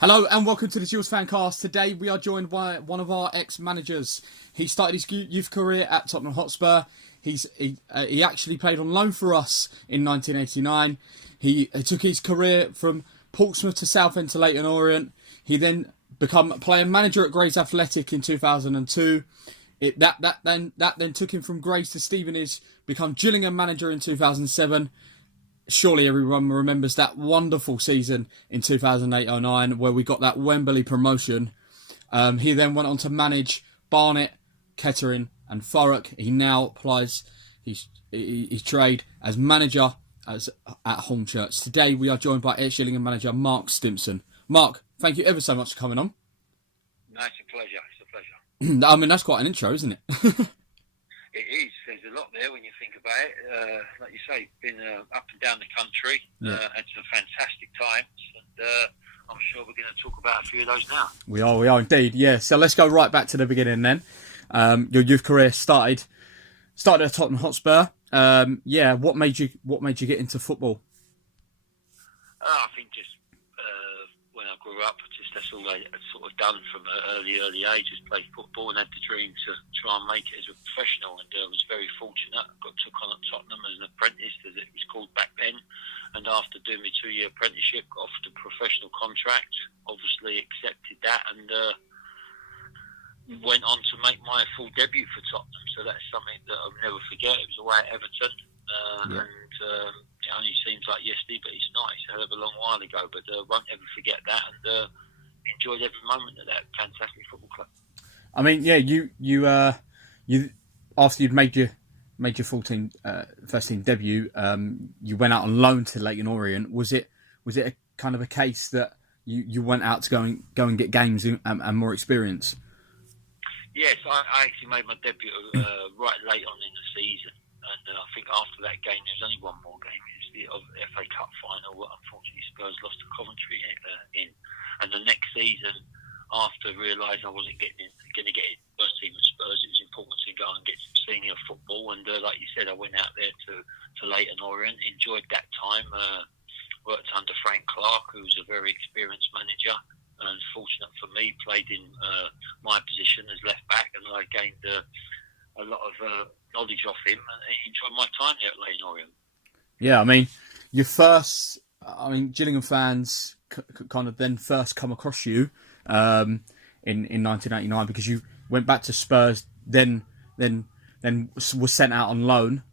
Hello and welcome to the Gills Fancast. Today we are joined by one of our ex-managers. He started his youth career at Tottenham Hotspur. He actually played on loan for us in 1989. He took his career from Portsmouth to Southend to Leyton Orient. He then became player manager at Grays Athletic in 2002. That then took him from Grays to Stevenage, become Gillingham manager in 2007. Surely everyone remembers that wonderful season in 2008-09 where we got that Wembley promotion. He then went on to manage Barnet, Kettering and Thurrock. He now applies his trade as manager at Hornchurch. Today we are joined by ex-Gillingham manager Mark Stimson. Mark, thank you ever so much for coming on. No, it's a pleasure. It's a pleasure. I mean, that's quite an intro, isn't it? It is. There's a lot there when you think about it. Like you say, been up and down the country. Had some fantastic times, and I'm sure we're going to talk about a few of those now. We are indeed. Yeah. So let's go right back to the beginning then. Your youth career started at Tottenham Hotspur. What made you get into football? I think just when I grew up, that's all I had sort of done from an early age, just played football and had the dream to try and make it as a professional, and was very fortunate. Got took on at Tottenham as an apprentice, as it was called back then, and after doing my 2-year apprenticeship, got offered a professional contract, obviously accepted that, and went on to make my full debut for Tottenham. So that's something that I'll never forget. It was away at Everton, and it only seems like yesterday, but it's not. It's a hell of a long while ago, but won't ever forget that, and enjoyed every moment of that fantastic football club. I mean, yeah, you after you'd made your full team first team debut, you went out on loan to Leyton Orient. Was it a kind of a case that you went out to go and get games and more experience? Yes, I actually made my debut right late on in the season, and I think after that game there was only one more game. It was the FA Cup final. Unfortunately, Spurs lost to Coventry in. And the next season, after I realised I wasn't going to get it first team at Spurs, it was important to go and get some senior football. And like you said, I went out there to Leyton Orient, enjoyed that time, worked under Frank Clark, who was a very experienced manager. And fortunate for me, played in my position as left back, and I gained a lot of knowledge off him, and enjoyed my time there at Leyton Orient. Yeah, I mean, Gillingham fans kind of then first come across you in 1989 because you went back to Spurs, then was sent out on loan.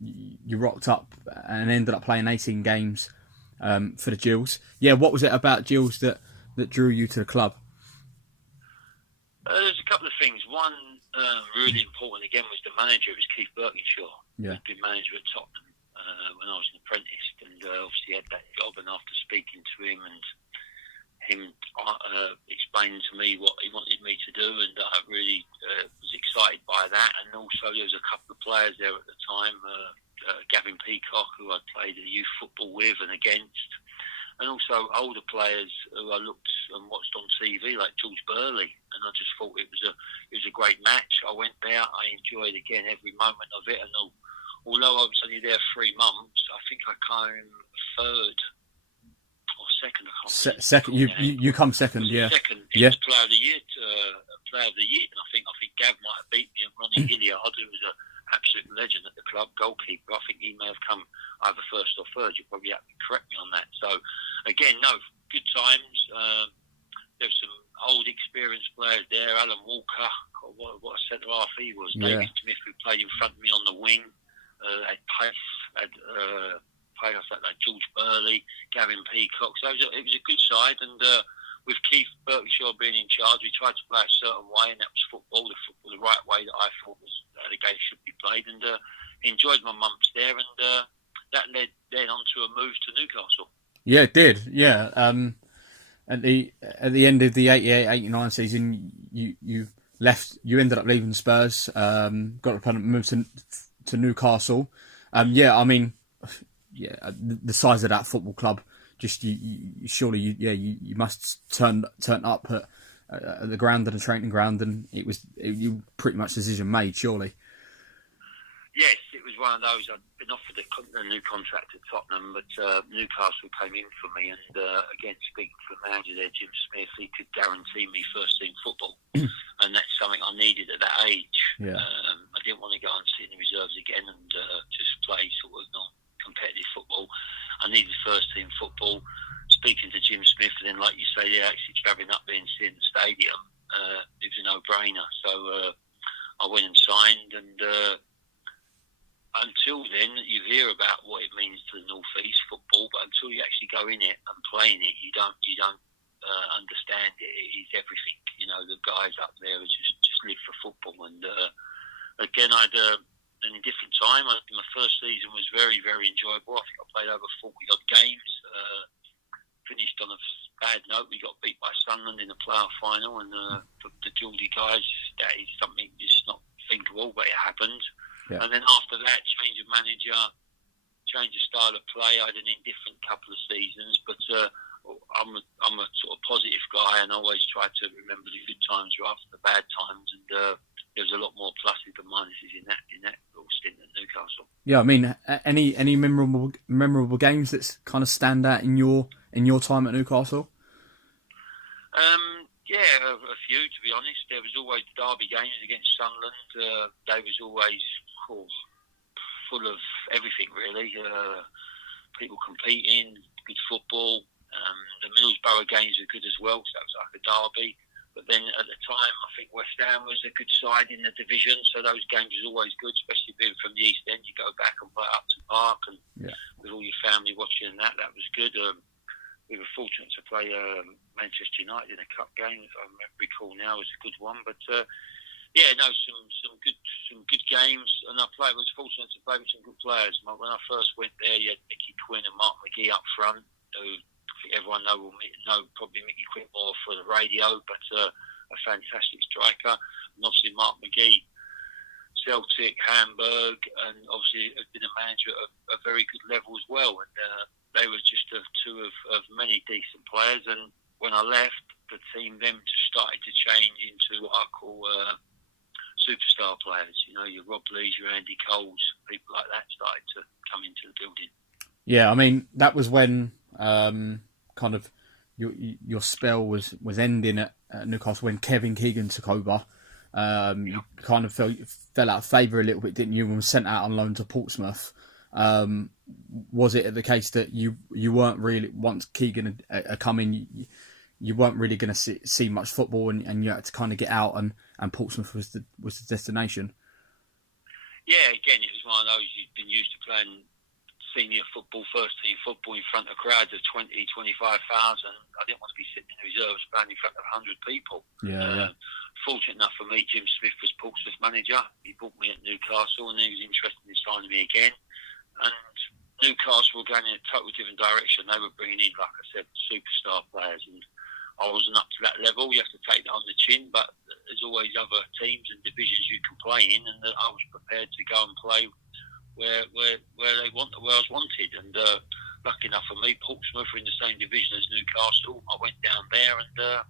You rocked up and ended up playing 18 games for the Gills. Yeah, what was it about Gills that drew you to the club? There's a couple of things. One really important again was the manager. It was Keith Birkinshaw. Yeah. He'd been manager at Tottenham when I was an apprentice, and obviously had that job. And after speaking to him and him explaining to me what he wanted me to do, and I really was excited by that. And also there was a couple of players there at the time, Gavin Peacock, who I played youth football with and against, and also older players who I looked and watched on TV like George Burley, and I just thought it was a great match. I went there, I enjoyed again every moment of it, and although I was only there 3 months, I think I came third or second. I can't second, you come second, yeah. Second, it was player of the year. And I think Gav might have beat me, and Ronnie Hilliard, who was an absolute legend at the club, goalkeeper. I think he may have come either first or third. You probably have to correct me on that. So again, good times. There's some old experienced players there. Alan Walker, what a centre half he was. Yeah. David Smith, who played in front of me on the wing. Had pace, had players like George Burley, Gavin Peacock. So it was a good side, and with Keith Birkinshaw being in charge, we tried to play a certain way, and that was football, the right way that I thought was the game should be played, and enjoyed my months there, and that led then on to a move to Newcastle. Yeah, it did. Yeah. At the end of the 88-89 season, you left. You ended up leaving Spurs. Got a permanent move to Newcastle. The size of that football club, just you must turn up at the ground and the training ground, and you pretty much decision made, surely. Yes, it was one of those. I'd been offered a new contract at Tottenham, but Newcastle came in for me. And again, speaking to the manager there, Jim Smith, he could guarantee me first team football, and that's something I needed at that age. Yeah. I didn't want to go and sit in the reserves again and just play sort of non-competitive football. I needed first team football. Speaking to Jim Smith, and then, like you say, actually travelling up there and seeing the stadium, it was a no-brainer. So I went and signed, and until then, you hear about what it means to the North East football, but until you actually go in it and play in it, you don't understand it. It's everything. You know, the guys up there just live for football. And again, I'd in a different time. My first season was very, very enjoyable. I think I played over 40 odd games. Finished on a bad note. We got beat by Sunderland in the playoff final, and the Geordie guys, that is something just not thinkable, but it happened. Yeah. And then after that, change of manager, change of style of play. I had an indifferent couple of seasons, but I'm a sort of positive guy, and I always try to remember the good times rather than the bad times. And there's a lot more pluses than minuses in that little stint at Newcastle. Yeah, I mean, any memorable games that kind of stand out in your time at Newcastle? Yeah, a few, to be honest. There was always derby games against Sunderland. They was always full of everything, really. People competing, good football. The Middlesbrough games were good as well, so that was like a derby. But then at the time, I think West Ham was a good side in the division, so those games was always good, especially being from the East End. You go back and play at Upton Park, and with all your family watching that was good. We were fortunate to play Manchester United in a cup game. If I recall now, was a good one. But some good games, and I was fortunate to play with some good players. When I first went there, you had Mickey Quinn and Mark McGee up front, who I think everyone know probably Mickey Quinn more for the radio, but a fantastic striker. And obviously Mark McGee, Celtic, Hamburg, and obviously has been a manager at a very good level as well. And they were just two of many decent players. And when I left, the team then just started to change into what I call superstar players. You know, your Rob Lees, your Andy Coles, people like that started to come into the building. Yeah, I mean, that was when kind of your spell was ending at Newcastle when Kevin Keegan took over. You kind of fell out of favour a little bit, didn't you, and was sent out on loan to Portsmouth. Was it the case that you weren't really, once Keegan had come in, you weren't really going to see much football, and you had to kind of get out, and Portsmouth was the destination? Yeah, again, it was one of those, you've been used to playing senior football, first team football in front of crowds of 20, 25,000. I didn't want to be sitting in the reserves playing in front of 100 people. Yeah. Fortunate enough for me, Jim Smith was Portsmouth manager. He bought me at Newcastle, and he was interested in signing me again. And Newcastle were going in a totally different direction. They were bringing in, like I said, superstar players, and I wasn't up to that level. You have to take that on the chin, but there's always other teams and divisions you can play in, and I was prepared to go and play where I was wanted. And lucky enough for me, Portsmouth were in the same division as Newcastle. I went down there and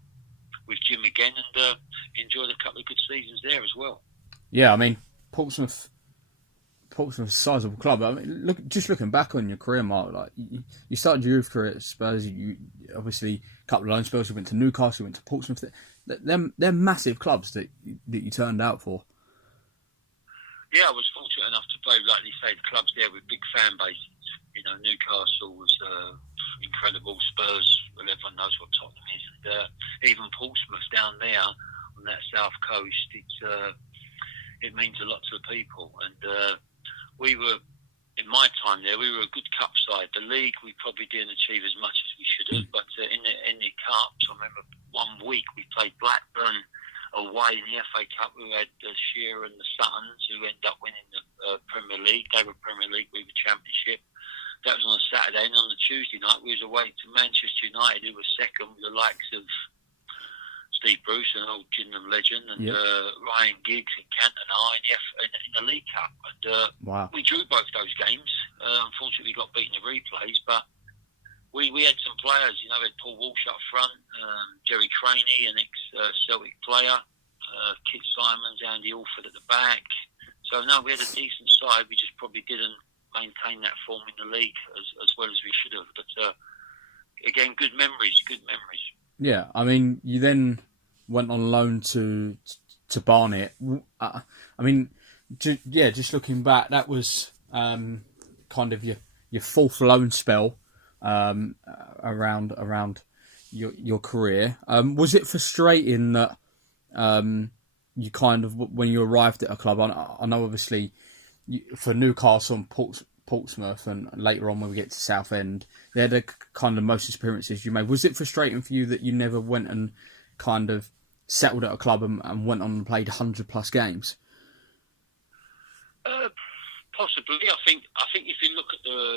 with Jim again, and enjoyed a couple of good seasons there as well. Yeah, I mean, Portsmouth's a sizable club. I mean, looking back on your career, Mark, like you started your youth career at Spurs. You obviously a couple of loan spells. You went to Newcastle, you went to Portsmouth. They're massive clubs that you turned out for. Yeah, I was fortunate enough to play, like you say, the clubs there with big fan bases. You know, Newcastle was incredible. Spurs, well, everyone knows what Tottenham is, and even Portsmouth down there on that south coast. It means a lot to the people, and we were, in my time there, we were a good cup side. The league we probably didn't achieve as much as we should have, but in the cups, I remember one week we played Blackburn away in the FA Cup. We had Shearer and the Suttons, who ended up winning the Premier League. They were Premier League, we were Championship. That was on a Saturday, and on the Tuesday night we was away to Manchester United, who was second, with the likes of Steve Bruce, an old Gillingham legend, and Ryan Giggs and Cantona in the League Cup. And wow. We drew both those games. Unfortunately, we got beaten in replays, but we had some players. You know, we had Paul Walsh up front, Jerry Craney, an ex-Celtic player, Kit Simons, Andy Alford at the back, So no, we had a decent side. We just probably didn't maintain that form in the league as well as we should have. But again, good memories. Yeah, I mean, you then went on loan to Barnet. I mean, just looking back, that was kind of your fourth loan spell around your career. Was it frustrating that you kind of, when you arrived at a club, I know obviously for Newcastle and Portsmouth, and later on when we get to Southend, they're the kind of most experiences you made. Was it frustrating for you that you never went and kind of settled at a club and went on and played 100 plus games? Possibly. I think if you look at the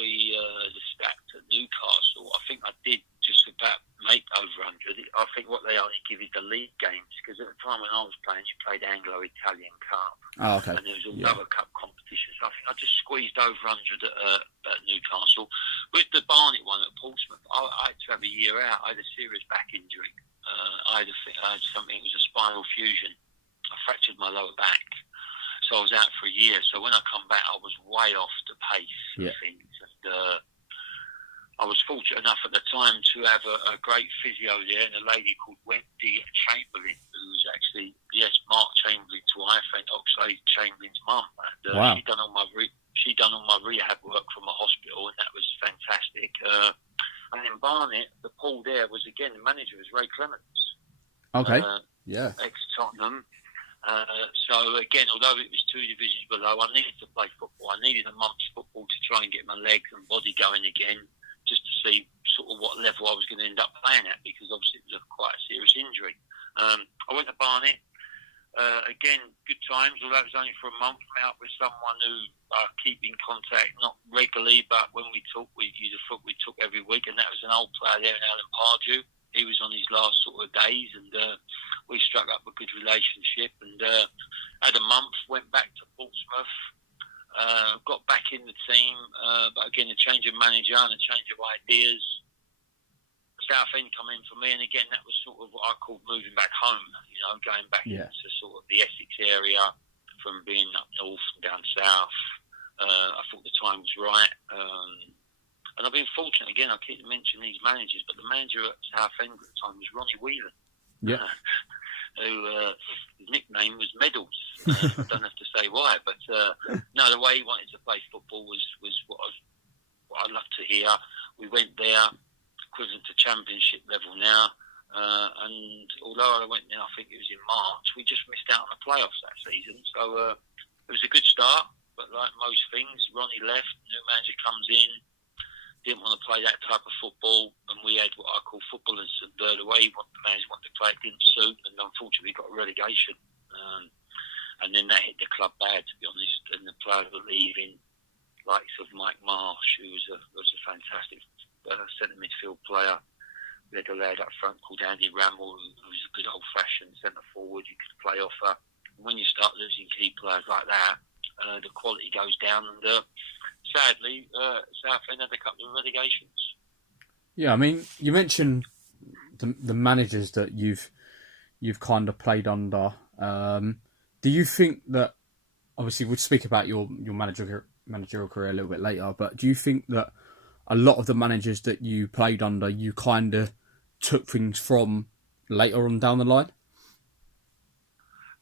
stats at Newcastle, I think I did just about make over 100. I think what they only give you the league games, because at the time when I was playing, you played Anglo-Italian Cup. Oh, okay. And there was all other cup competitions. I think I just squeezed over 100 at Newcastle. With the Barnet one at Portsmouth, I had to have a year out. I had a serious back injury. I had something, it was a spinal fusion. I fractured my lower back. So I was out for a year. So when I come back, I was way off the pace of things. And I was fortunate enough at the time to have a great physio there, and a lady called Wendy Chamberlain, who was actually, Mark Chamberlain's wife and Oxlade Chamberlain's mum. And wow. She done all my rehab work from a hospital, and that was fantastic. And in Barnet, the Paul there was, again, the manager was Ray Clements. Okay. Ex-Tottenham. So again, although it was 2 divisions below, I needed to play football. I needed a month's football to try and get my legs and body going again, just to see sort of what level I was going to end up playing at, because obviously it was quite a serious injury. I went to Barnet. Again, good times, although it was only for a month. Out with someone who I keep in contact, not regularly, but when we talk, we took every week, and that was an old player there in Alan Pardew. He was on his last sort of days, and we struck up a good relationship, and had a month, went back to Portsmouth, got back in the team, but again, a change of manager and a change of ideas. Southend come in for me, and again, that was sort of what I called moving back home, going back into sort of the Essex area from being up north and down south. I thought the time was right. And I've been fortunate, again, I keep mentioning these managers, but the manager at Southend at the time was Ronnie Whelan. Yeah. Who his nickname was Medals. I don't have to say why, but no, the way he wanted to play football was what I'd love to hear. We went there, equivalent to championship level now, and although I went there, I think it was in March, we just missed out on the playoffs that season. So it was a good start, but like most things, Ronnie left, new manager comes in, didn't want to play that type of football, and we had what I call footballers, and the way the manager wanted to play it didn't suit, and unfortunately we got a relegation. And then that hit the club bad, to be honest, and the players were leaving, likes of Mike Marsh, who was a fantastic centre midfield player. We had a lad up front called Andy Rammell, who was a good old-fashioned centre forward you could play off. When you start losing key players like that, the quality goes down, and sadly, Southend had a couple of relegations. Yeah, I mean, you mentioned the managers that you've kind of played under. Do you think that, obviously we'll speak about your managerial career a little bit later, but do you think that a lot of the managers that you played under, you kind of took things from later on down the line?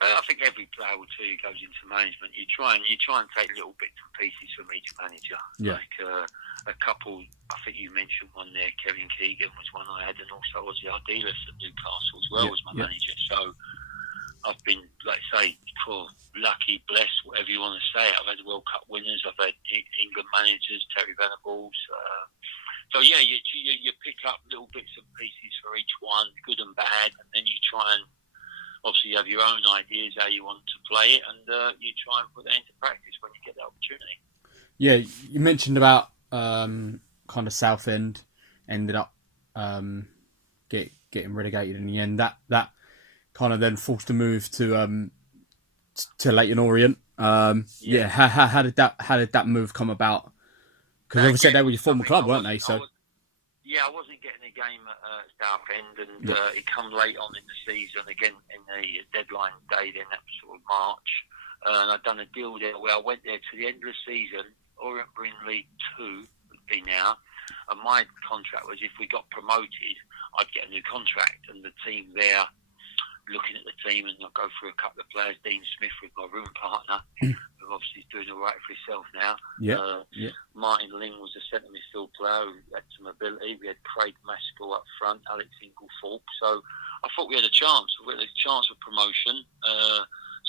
I think every player will tell you goes into management. You try and take little bits and pieces from each manager. Yeah. Like a couple, I think you mentioned one there, Kevin Keegan was one I had, and also Ozzy Ardiles at Newcastle as well as my manager. So I've been, like I say, lucky, blessed, whatever you want to say. I've had World Cup winners, I've had England managers, Terry Venables. So yeah, you pick up little bits and pieces for each one, good and bad, and then you try and obviously you have your own ideas how you want to play it, and you try and put that into practice when you get the opportunity. Yeah, you mentioned about kind of Southend ended up getting relegated in the end. That kind of then forced a move to Leyton Orient. How did that move come about? Because obviously they were your former club, weren't they? So. I wasn't getting a game at Southend, and it come late on in the season, again in the deadline day, then that was sort of March. and I'd done a deal there where I went there to the end of the season. Orient were in League 2 would be now, and my contract was if we got promoted, I'd get a new contract. And the team there, looking at the team, and I'll go through a couple of players. Dean Smith with my room partner, who obviously is doing all right for himself now. Martin Ling was a centre midfield player who had some ability. We had Craig Maskell up front, Alex Inglethorpe. So I thought we had a chance. We had a chance of promotion.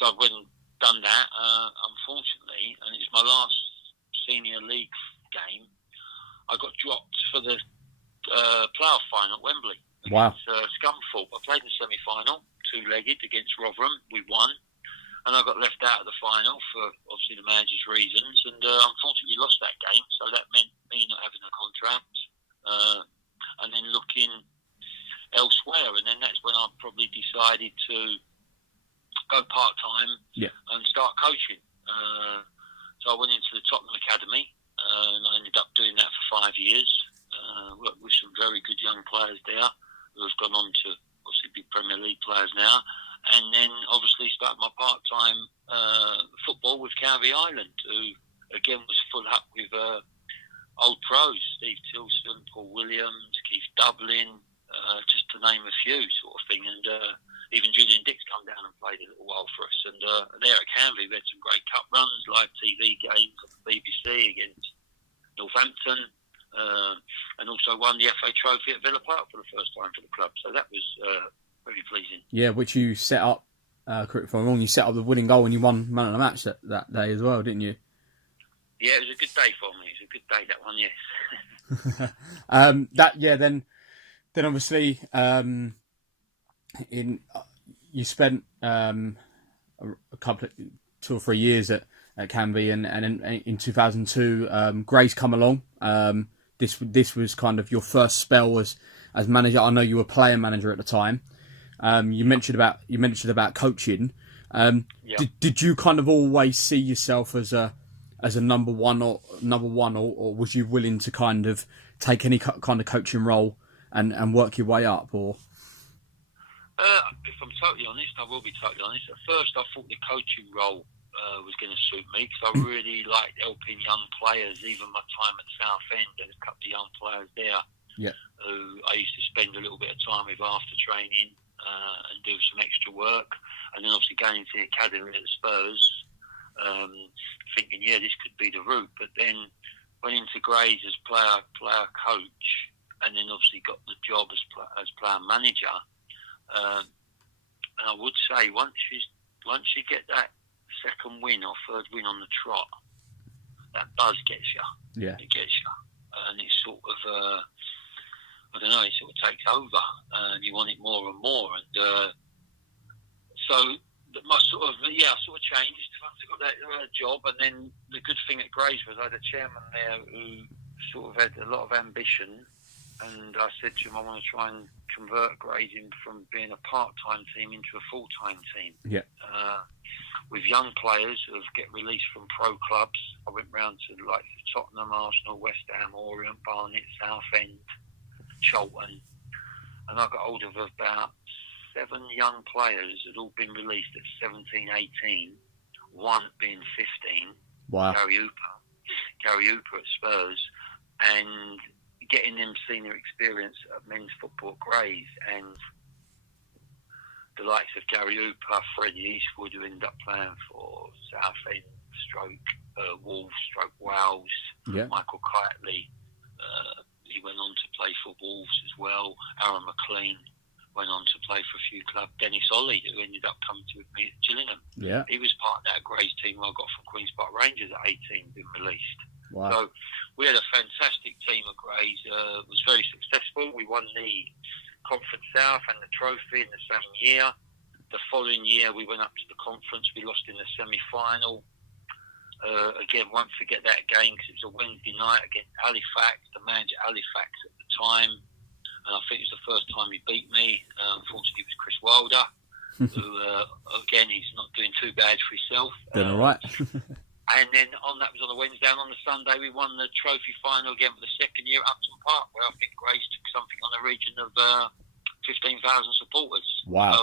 So I went and done that. Unfortunately, and it's my last senior league game, I got dropped for the playoff final at Wembley. Wow. Against Scunthorpe. I played in the semi-final, two-legged against Rotherham. We won. And I got left out of the final for, obviously, the manager's reasons. And unfortunately, lost that game. So that meant me not having a contract. And then looking elsewhere. And then that's when I probably decided to go part-time and start coaching. So I went into the Tottenham Academy. And I ended up doing that for 5 years. Worked with some very good young players there who have gone on to obviously be Premier League players now. And then obviously started my part-time football with Canvey Island, who again was full up with old pros, Steve Tilson, Paul Williams, Keith Dublin, just to name a few sort of thing. And even Julian Dix come down and played a little while for us. And there at Canvey we had some great cup runs, live TV games on the BBC against Northampton. And also won the FA Trophy at Villa Park for the first time for the club. So that was very pleasing. Yeah, which you set up, correct if I'm wrong, you set up the winning goal and you won man of the match that day as well, didn't you? Yeah, it was a good day for me. It was a good day, that one, yes. Then obviously, you spent a couple of 2 or 3 years at Canvey, and in 2002, Gray's come along. This was kind of your first spell as manager. I know you were player manager at the time. You mentioned about coaching. Did you kind of always see yourself as a number one, or was you willing to kind of take any kind of coaching role and work your way up? Or if I'm totally honest, I will be totally honest. At first, I thought the coaching role was going to suit me because I really liked helping young players. Even my time at Southend, there was a couple of young players there who I used to spend a little bit of time with after training and do some extra work. And then obviously going into the academy at Spurs, thinking, this could be the route. But then went into Grays as player coach, and then obviously got the job as player manager. And I would say once you get that second win or third win on the trot, that buzz gets you. Yeah, it gets you, and it's sort of I don't know. It sort of takes over, and you want it more and more. And so my I sort of changed. I got that job, and then the good thing at Grays was I had a chairman there who sort of had a lot of ambition. And I said to him, I want to try and convert Grays from being a part-time team into a full-time team. Yeah. With young players who get released from pro clubs. I went round to the likes of Tottenham, Arsenal, West Ham, Orient, Barnet, Southend, Charlton. And I got hold of about 7 young players who had all been released at 17, 18. One being 15. Wow. Gary Hooper at Spurs. And getting them senior experience at men's football at Grays, and the likes of Gary Hooper, Freddie Eastwood, who ended up playing for Southend, Wolves, Wales, Michael Kitely, he went on to play for Wolves as well. Aaron McLean went on to play for a few clubs. Dennis Ollie, who ended up coming to me at Gillingham. Yeah. He was part of that Grays team I got from Queen's Park Rangers at 18, been released. Wow. So we had a fantastic team at Grays. It was very successful. We won the Conference South and the trophy in the same year. The following year, we went up to the conference. We lost in the semi-final. Again, won't forget that game because it was a Wednesday night against Halifax. The manager at Halifax at the time, and I think it was the first time he beat me. Unfortunately, it was Chris Wilder, who, again, he's not doing too bad for himself. Doing all right. And then that was on the Wednesday, and on the Sunday we won the trophy final again for the second year at Upton Park, where I think Grays took something on the region of 15,000 supporters. Wow.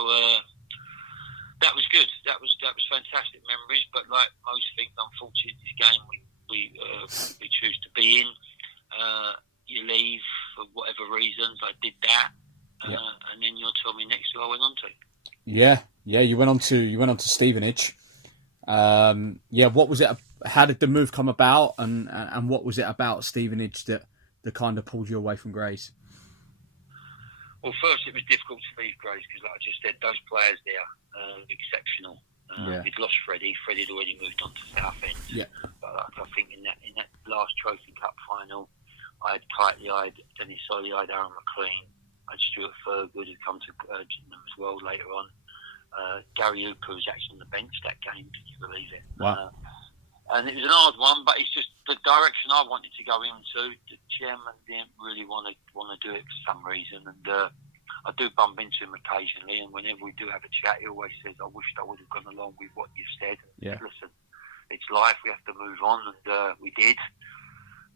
That was good. That was fantastic memories. But like most things, unfortunately, this game we choose to be in. You leave for whatever reasons. I did that, and then you'll tell me next who I went on to. Yeah. You went on to Stevenage. What was it? How did the move come about, and what was it about Stevenage that kind of pulled you away from Grays? Well, first it was difficult to leave Grays because, like I just said, those players there exceptional. We'd lost Freddie. Freddie had already moved on to Southend. Yeah. But I think in that last Trophy Cup final, I had Kitely-eyed Dennis Solly, I had Aaron McLean, I had Stuart Thurgood who'd come to Gillingham as well later on. Gary Hooper was actually on the bench that game. Can you believe it? Wow. And it was an hard one, but it's just the direction I wanted to go into. The chairman didn't really want to do it for some reason, and I do bump into him occasionally. And whenever we do have a chat, he always says, "I wished I would have gone along with what you've said." Yeah. Listen, it's life. We have to move on, and we did.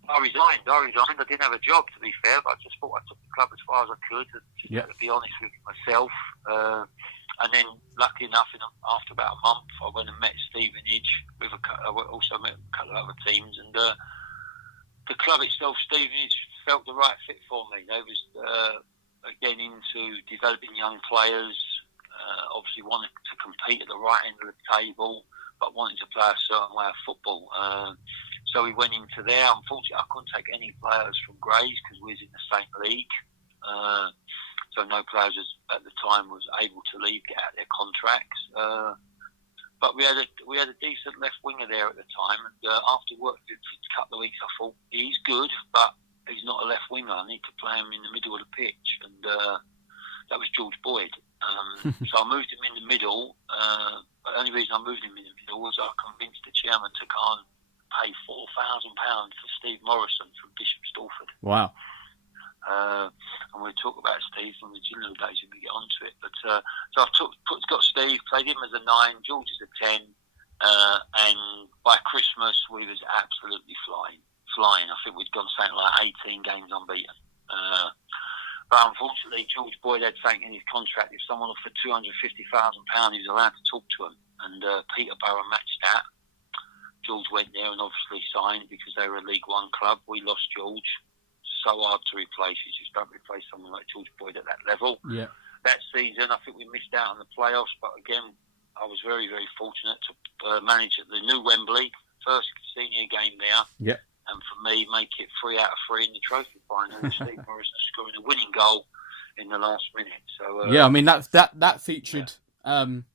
I resigned. I didn't have a job, to be fair, but I just thought I took the club as far as I could, to be honest with myself. And then, lucky enough, after about a month, I went and met Stevenage. I also met a couple of other teams, and the club itself, Stevenage, felt the right fit for me. They was again into developing young players. Obviously, wanted to compete at the right end of the table, but wanted to play a certain way of football. So we went into there. Unfortunately, I couldn't take any players from Grays because we was in the same league. So no players at the time was able to leave, get out their contracts. But we had a decent left winger there at the time, and after working for a couple of weeks, I thought he's good, but he's not a left winger. I need to play him in the middle of the pitch, and that was George Boyd. So I moved him in the middle. The only reason I moved him in the middle was I convinced the chairman to go and pay £4,000 for Steve Morrison from Bishop Stortford. Wow. And we'll talk about Steve from the Gillingham days when we get onto it. But so I've got Steve, played him as a 9, George as a 10, and by Christmas we was absolutely flying. I think we'd gone something like 18 games unbeaten. But unfortunately, George Boyd had something in his contract. If someone offered £250,000, he was allowed to talk to him. And Peterborough matched that. George went there and obviously signed because they were a League One club. We lost George. So hard to replace. You just don't replace someone like George Boyd at that level. Yeah. That season, I think we missed out on the playoffs, but again, I was very, very fortunate to manage at the new Wembley, first senior game there. Yeah. And for me, make it 3 out of 3 in the trophy final. And Steve Morrison scoring a winning goal in the last minute. So I mean that featured some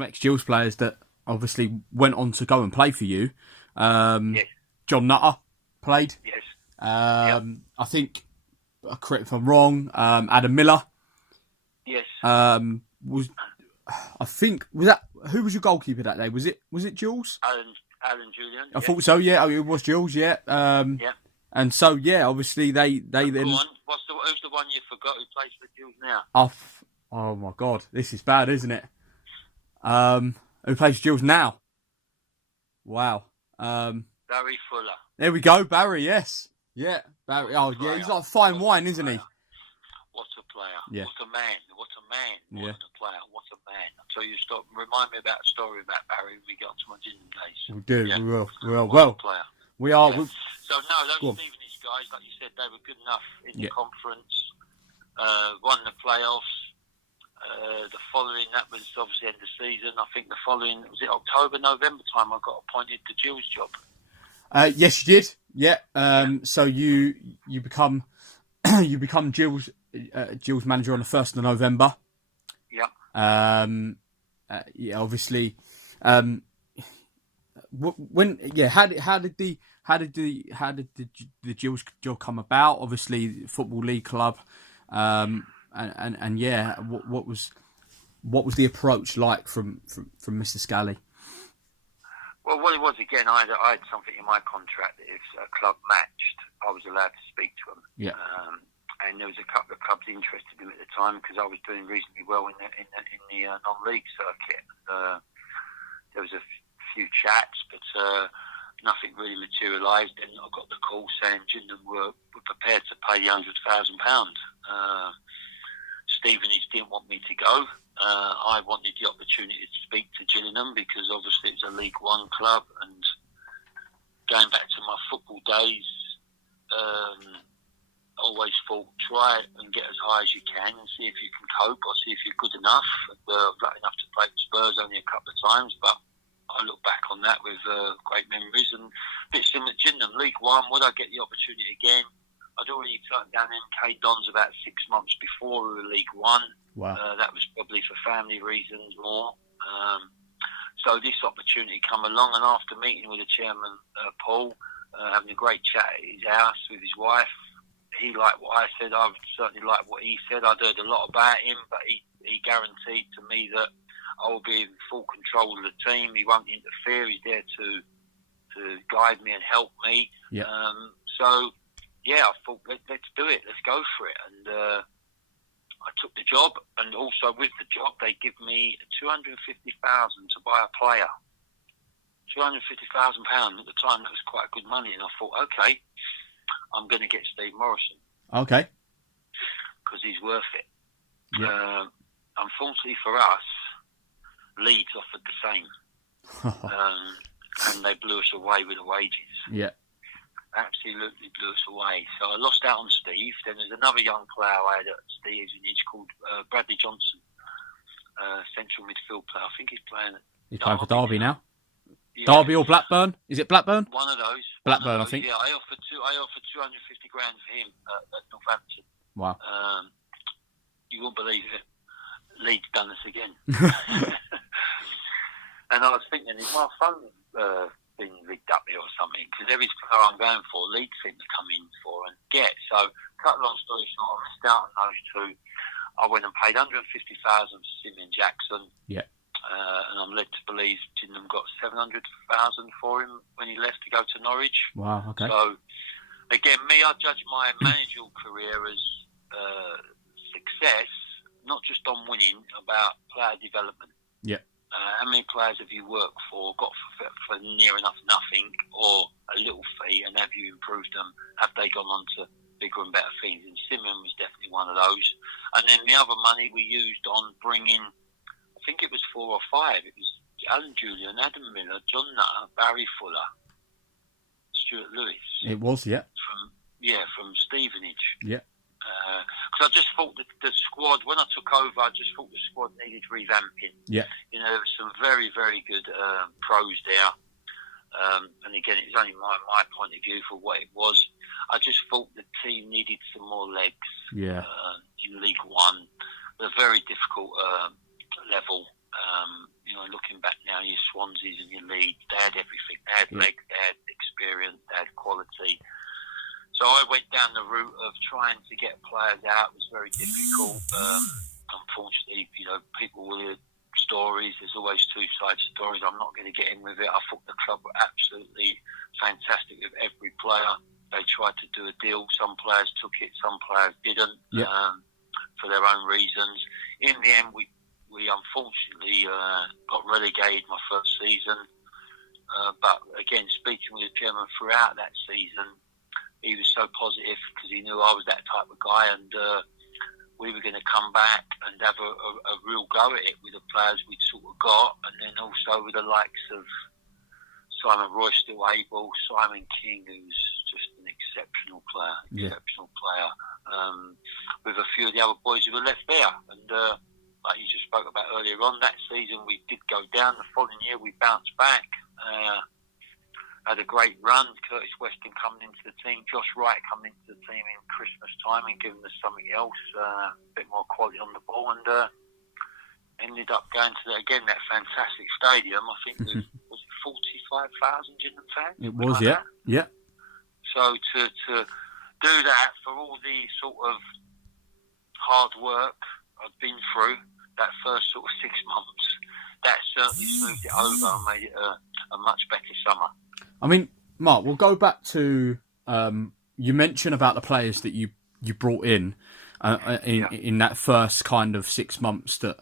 ex-Gills players that obviously went on to go and play for you. yes. John Nutter played. Yes. I think, correct if I'm wrong, Adam Miller. Yes. Was that who was your goalkeeper that day? Was it Jules? Alan Julian. I thought so. Yeah, it was Jules. Yeah. And so obviously they then. Go on. Who's the one you forgot who plays for Jules now? Oh my God, this is bad, isn't it? Who plays for Jules now? Wow. Barry Fuller. There we go, Barry. Yes. Yeah, Barry. Oh yeah, he's like fine wine, isn't he? What a player. Yeah. What a man. Yeah. What a player. What a man. So you remind me about a story about Barry when we get onto my Gillingham days. We do. Yeah. We will. What a player. We are. Yeah. So no, those Stevenage guys, like you said, they were good enough in the conference. Won the playoffs. The following, that was obviously end of season. I think the following, was it October, November time, I got appointed to Gills' job. Yes, you did. Yeah. So you become Gills manager on the 1st of November. Yeah. Obviously. How did the Gills job come about? Obviously, Football League club. What was the approach like from Mr. Scally? Well, what it was, again, I had something in my contract that if a club matched, I was allowed to speak to them. Yeah. And there was a couple of clubs interested in me at the time because I was doing reasonably well in the non-league circuit. There was a few chats, but nothing really materialised. Then I got the call saying Gillingham were prepared to pay the £100,000. Stevenage didn't want me to go. I wanted the opportunity to speak to Gillingham because obviously it's a League One club, and going back to my football days, always thought try and get as high as you can and see if you can cope or see if you're good enough. I was lucky enough to play for Spurs only a couple of times, but I look back on that with great memories. And a bit similar to Gillingham, League One, would I get the opportunity again? I'd already turned down MK Dons about 6 months before we were League One. Wow. That was probably for family reasons more. So this opportunity come along, and after meeting with the chairman, Paul, having a great chat at his house with his wife, he liked what I said. I certainly liked what he said. I'd heard a lot about him, but he guaranteed to me that I will be in full control of the team. He won't interfere. He's there to guide me and help me. Yeah. So, yeah, I thought, let's do it. Let's go for it. And I took the job, and also with the job, they give me $250,000 to buy a player. £250,000 at the time, that was quite good money. And I thought, okay, I'm going to get Steve Morrison. Okay. Because he's worth it. Yeah. Unfortunately for us, Leeds offered the same. And they blew us away with the wages. Yeah. Absolutely blew us away. So I lost out on Steve. Then there's another young player I had at Stevenage called Bradley Johnson, central midfield player. I think he's playing for Derby now. Yeah. Derby or Blackburn? Is it Blackburn? One of those. Blackburn, I think. Yeah, I offered 250 grand for him at Northampton. Wow. You won't believe it. Leeds done us again. And I was thinking, is my phone been rigged up here or something? Because every player I'm going for, Leeds seem to come in for and get. So, cut a long story short, I missed out on those two. I went and paid $150,000 for Simeon Jackson. Yeah. And I'm led to believe Gillingham got $700,000 for him when he left to go to Norwich. Wow, okay. So, again, I judge my managerial career as success, not just on winning, about player development. Yeah. How many players have you worked for, got for near enough nothing or a little fee, and have you improved them? Have they gone on to bigger and better things? And Simeon was definitely one of those. And then the other money we used on bringing, I think it was 4 or 5. It was Alan Julian, Adam Miller, John Nutter, Barry Fuller, Stuart Lewis. It was, yeah. From Stevenage. Yeah. Because I just thought that the squad, when I took over, I just thought the squad needed revamping. Yeah. You know, there was some very, very good pros there. And again, it's only my point of view for what it was. I just thought the team needed some more legs. Yeah. In League One. A very difficult level. You know, looking back now, your Swanseas and your Leeds, they had everything. They had legs, they had experience, they had quality. So I went down the route of trying to get players out. It was very difficult. Unfortunately, you know, people will hear stories. There's always two sides to stories. I'm not going to get in with it. I thought the club were absolutely fantastic with every player. They tried to do a deal. Some players took it, some players didn't, for their own reasons. In the end, we unfortunately got relegated my first season. But again, speaking with the chairman throughout that season, he was so positive because he knew I was that type of guy, and we were going to come back and have a real go at it with the players we'd sort of got, and then also with the likes of Simon Royce still able, Simon King, who's just an exceptional player, with a few of the other boys who were left there. And like you just spoke about earlier on, that season we did go down. The following year we bounced back. Had a great run. Curtis Weston coming into the team, Josh Wright coming into the team in Christmas time and giving us something else, a bit more quality on the ball, and ended up going to that fantastic stadium. I think was it 45,000 Gillingham fans? It was, yeah. That? Yeah. So to do that for all the sort of hard work I've been through that first sort of 6 months, that certainly smoothed it over and made it a much better summer. I mean, Mark, we'll go back to you mentioned about the players that you brought in in that first kind of 6 months that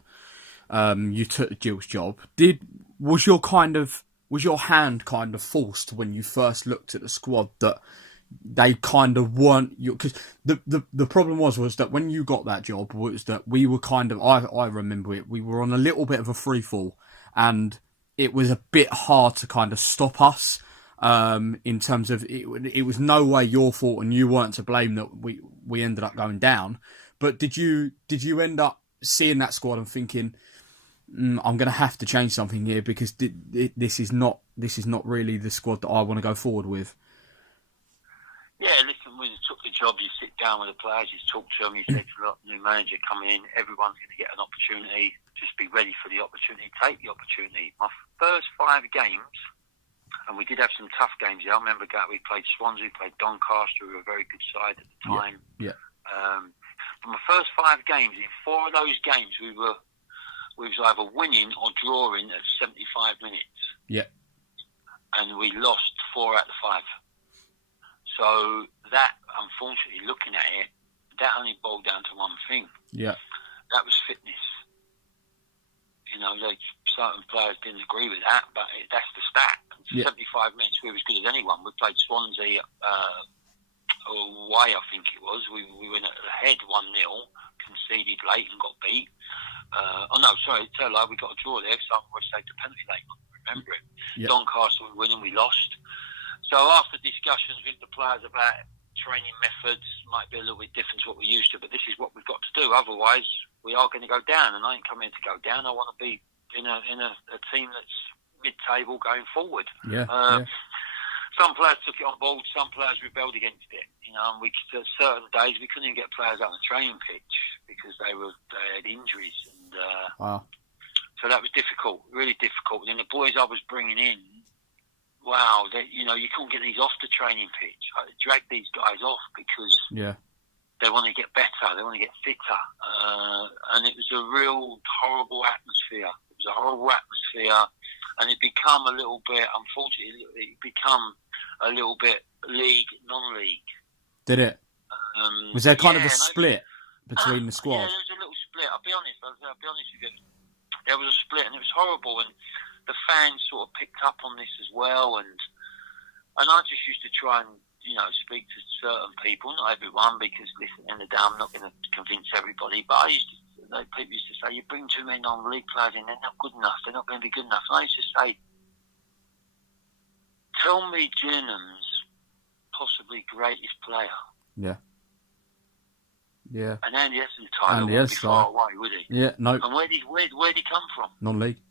you took the Gills job. Was your hand kind of forced when you first looked at the squad that they kind of weren't you, because the problem was that when you got that job was that we were kind of I remember it, we were on a little bit of a free fall, and it was a bit hard to kind of stop us, in terms of it was no way your fault and you weren't to blame that we ended up going down. But did you end up seeing that squad and thinking, I'm going to have to change something here because this is not really the squad that I want to go forward with? Yeah, listen, when you took the job, you sit down with the players, you talk to them, you say to the new manager coming in, everyone's going to get an opportunity. Just be ready for the opportunity, take the opportunity. My first 5 games, and we did have some tough games there. I remember we played Swansea, we played Doncaster, who were a very good side at the time. Yeah. But my first 5 games, in 4 of those games, we was either winning or drawing at 75 minutes. Yeah. And we lost 4 out of 5. So that, unfortunately, looking at it, that only boiled down to one thing. Yeah. That was fitness. You know, certain players didn't agree with that, but that's the stat. 75 minutes, we were as good as anyone. We played Swansea away, I think it was. We went ahead 1-0, conceded late and got beat. We got a draw there, so we saved a penalty late. I remember it. Yep. Doncaster, we win and we lost. So after discussions with the players about training methods, might be a little bit different to what we're used to, but this is what we've got to do. Otherwise, we are going to go down, and I ain't coming to go down. I want to be in a team that's mid-table going forward. Yeah. Some players took it on board, some players rebelled against it. You know, and certain days we couldn't even get players out on the training pitch because they had injuries, and wow. So that was difficult, really difficult. And then the boys I was bringing in, wow, you couldn't get these off the training pitch. I dragged these guys off because they want to get better, they want to get fitter, and it was a real horrible atmosphere. It was a horrible atmosphere, and it become a little bit, unfortunately, league, non-league. Did it? Was there kind of a split between the squads? Yeah, there was a little split. I'll be honest with you. There was a split, and it was horrible, and the fans sort of picked up on this as well, and I just used to try and speak to certain people, not everyone, because listen, in the day I'm not going to convince everybody, but people used to say, you bring too many non-league players in, they're not good enough, they're not going to be good enough. And I used to say, tell me Gillingham's possibly greatest player. Yeah. Yeah. And Andy Essendon's title wouldn't be far away, would he? Yeah, no. And where'd he come from? Non-league.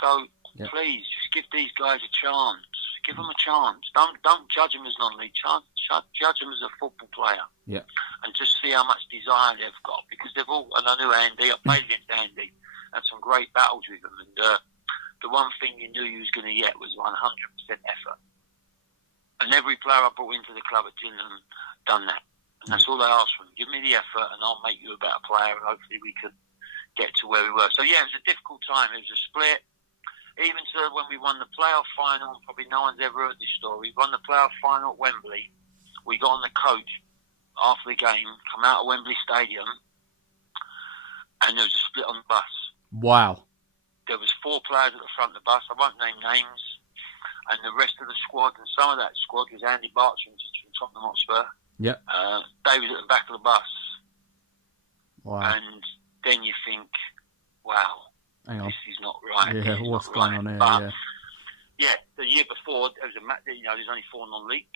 So, please, just give these guys a chance. Give them a chance. Don't judge them as non-league. Judge them as a football player. Yeah. And just see how much desire they've got. Because they've all, and I knew Andy, I played against Andy, had some great battles with them. And the one thing you knew you was going to get was 100% effort. And every player I brought into the club at Gillingham done that. And that's all I asked from them. Give me the effort and I'll make you a better player, and hopefully we could get to where we were. So, yeah, it was a difficult time. It was a split. Even to when we won the playoff final, probably no one's ever heard this story. We won the playoff final at Wembley. We got on the coach after the game, come out of Wembley Stadium, and there was a split on the bus. Wow. There was 4 players at the front of the bus. I won't name names. And the rest of the squad, and some of that squad was Andy Bartram from Tottenham Hotspur. Yeah. They was at the back of the bus. Wow. And then you think, wow. Hang on. This is not right. Yeah, what's going on here? But, the year before, there was there's only 4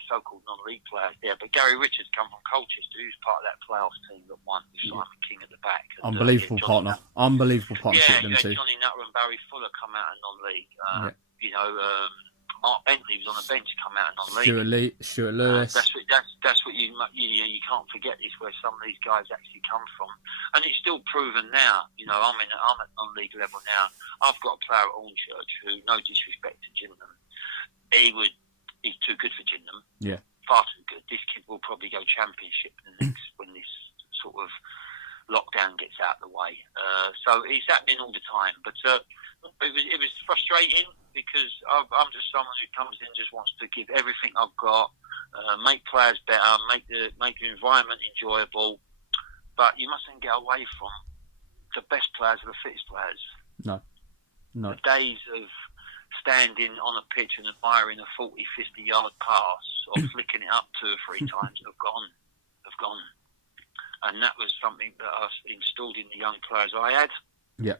so-called non-league players there. But Gary Richards come from Colchester, who's part of that playoff team that won with Simon King at the back. And, Unbelievable partner. Unbelievable partnership, them two. Johnny Nutter and Barry Fuller come out of non-league. Mark Bentley was on the bench, come out of non-league. Stuart Lewis. That's what you can't forget is where some of these guys actually come from, and it's still proven now. I'm at non-league level now. I've got a player at Hornchurch who, no disrespect to Gillingham, he's too good for Gillingham. Yeah, far too good. This kid will probably go championship when this sort of lockdown gets out of the way. So it's happening all the time, but it was frustrating because I'm just someone who comes in and just wants to give everything I've got, make players better, make the environment enjoyable. But you mustn't get away from the best players are the fittest players. No. The days of standing on a pitch and admiring a 40, 50-yard pass or flicking it up 2 or 3 times have gone. And that was something that I installed in the young players I had. Yeah.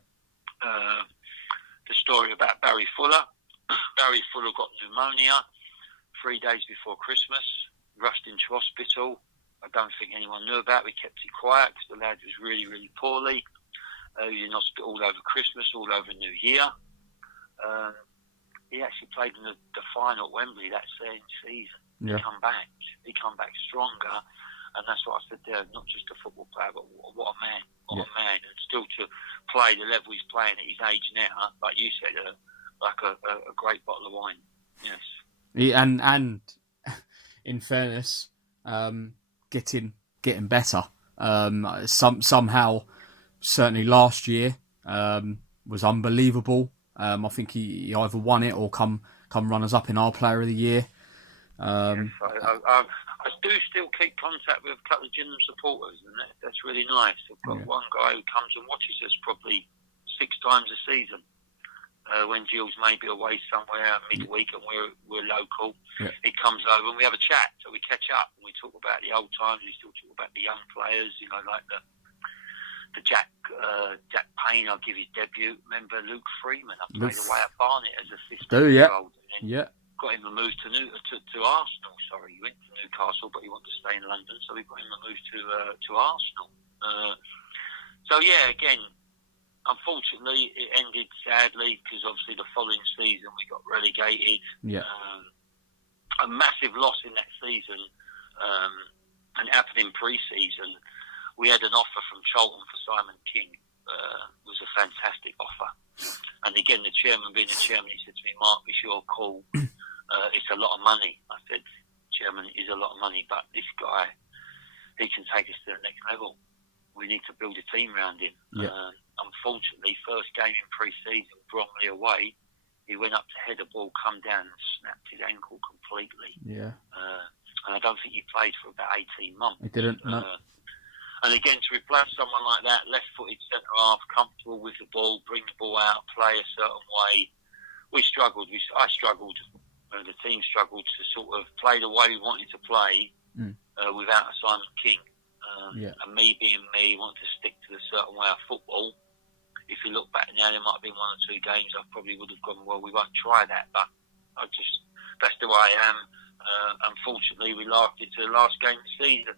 The story about Barry Fuller. Barry Fuller got pneumonia 3 days before Christmas, rushed into hospital. I don't think anyone knew about it. We kept it quiet because the lad was really, really poorly. He was in hospital all over Christmas, all over New Year. He actually played in the final at Wembley that same season. Yeah. He come back stronger, and that's what I said there. Not just a football player, but what a man, a man, and still to play the level he's playing at his age now, like you said, like a great bottle of wine. Yes. Yeah, and in fairness, getting better. Somehow, certainly last year was unbelievable. I think he either won it or come runners up in our Player of the Year. Yes, I do still keep contact with a couple of Gillingham supporters, and that's really nice. I've got one guy who comes and watches us probably 6 times a season. When Gills may be away somewhere midweek and we're local, he comes over and we have a chat. So we catch up and we talk about the old times. We still talk about the young players, like the Jack Payne. I'll give his debut. Remember Luke Freeman? I played away at Barnet as a 15-year-old. Got him removed to Arsenal. Sorry, he went to Newcastle, but he wanted to stay in London, so we got him removed to Arsenal. So again. Unfortunately, it ended sadly because obviously the following season we got relegated. Yeah. A massive loss in that season, and happened in pre-season. We had an offer from Charlton for Simon King. It was a fantastic offer. And again, the chairman, being the chairman, he said to me, "Mark, it's your call. It's a lot of money." I said, "Chairman, it is a lot of money, but this guy, he can take us to the next level. We need to build a team around him." Yeah. Unfortunately, first game in pre-season, Bromley away, he went up to head a ball, come down and snapped his ankle completely. Yeah. And I don't think he played for about 18 months. He didn't, no. And again, to replace someone like that, left-footed centre-half, comfortable with the ball, bring the ball out, play a certain way, we struggled. I struggled. The team struggled to sort of play the way we wanted to play without a Simon King. And me being me, wanting to stick to a certain way of football. If you look back now, there might have been 1 or 2 games I probably would have gone, well, we won't try that, but that's the way I am. Unfortunately, we laughed into the last game of the season.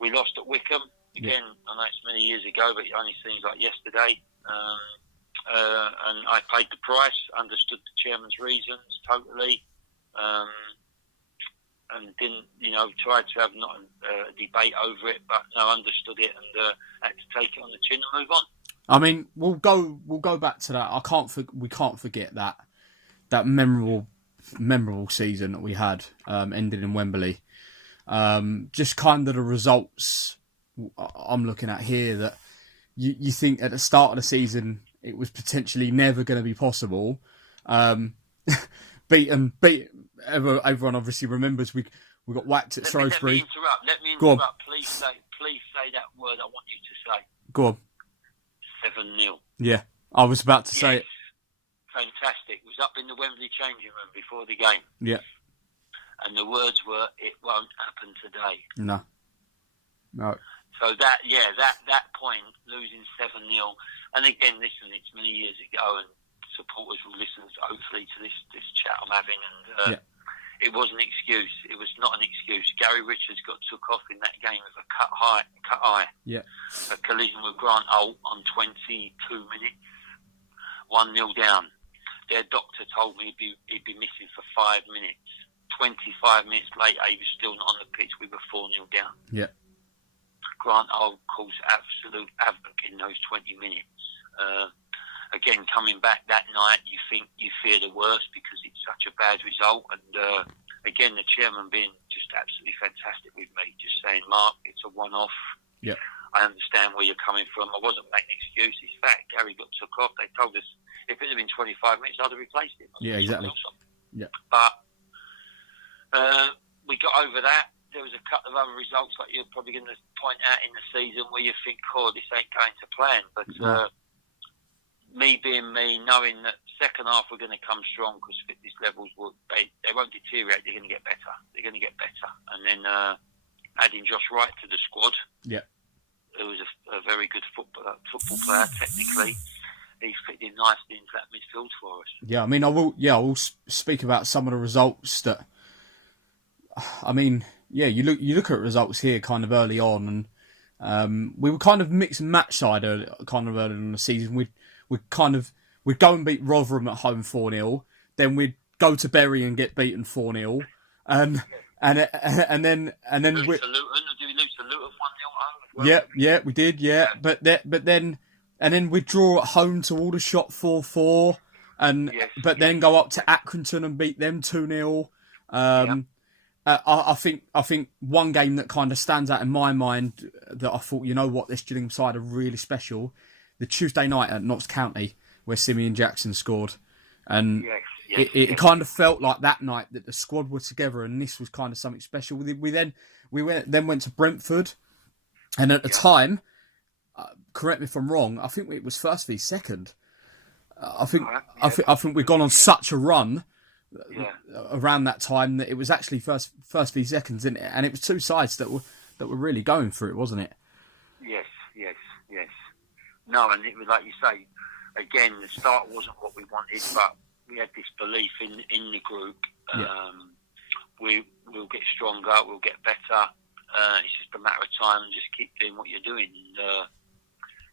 We lost at Wickham. Again, I know it's many years ago, but it only seems like yesterday. And I paid the price, understood the chairman's reasons totally. And didn't, tried to have not a debate over it, but understood it and had to take it on the chin and move on. I mean, we'll go back to that. We can't forget that memorable season that we had, ended in Wembley. Just kind of the results I'm looking at here, that you think at the start of the season it was potentially never going to be possible. Everyone obviously remembers we got whacked at Shrewsbury. Let me interrupt. Please say that word I want you to say. Go on. 7-0. Yeah, I was about to say it. Fantastic. It was up in the Wembley changing room before the game. Yeah. And the words were, "It won't happen today." No. So that point, losing 7-0, and again, listen, it's many years ago, and supporters will listen hopefully to this chat I'm having, and it was an excuse. It was not an excuse. Gary Richards got took off in that game with a cut eye. Yeah. A collision with Grant Holt on 22 minutes, 1-0 down. Their doctor told me he'd be missing for 5 minutes. 25 minutes later, he was still not on the pitch. We were 4-0 down. Yeah. Grant Holt caused absolute havoc in those 20 minutes. Again, coming back that night, you fear the worst because it's such a bad result. And again, the chairman being just absolutely fantastic with me, just saying, "Mark, it's a one-off. Yeah. I understand where you're coming from. I wasn't making excuses. In fact, Gary got took off. They told us if it had been 25 minutes, I'd have replaced him." Yeah, exactly. Yeah. But we got over that. There was a couple of other results, like you're probably going to point out in the season, where you think, "Oh, this ain't going to plan." But me being me, knowing that second half we're going to come strong because fitness levels they won't deteriorate. They're going to get better. And then adding Josh Wright to the squad. Yeah. Who was a very good football player technically. He fit in nicely into that midfield for us. Yeah, I mean, I will speak about some of the results that. I mean, yeah, you look at results here kind of early on, and we were kind of mixed match side kind of early in the season. We'd go and beat Rotherham at home 4-0, then we'd go to Bury and get beaten 4-0, and then we lose to Luton. Did we lose to Luton 1-0 home as well? Yeah, we did. Yeah, but then we'd draw at home to Aldershot 4-4, then go up to Accrington and beat them 2-0. I think one game that kind of stands out in my mind that I thought, you know what, this Gillingham side are really special, the Tuesday night at Notts County where Simeon Jackson scored, and it kind of felt like that night that the squad were together, and this was kind of something special. We then went to Brentford, and at the time, correct me if I'm wrong, I think it was first v second. I think we'd gone on such a run. Around that time that it was actually first v seconds, and it was two sides that were really going for it, wasn't it? Yes. No, and it was like you say, again, the start wasn't what we wanted, but we had this belief in the group. We'll get stronger, we'll get better. It's just a matter of time, and just keep doing what you're doing. And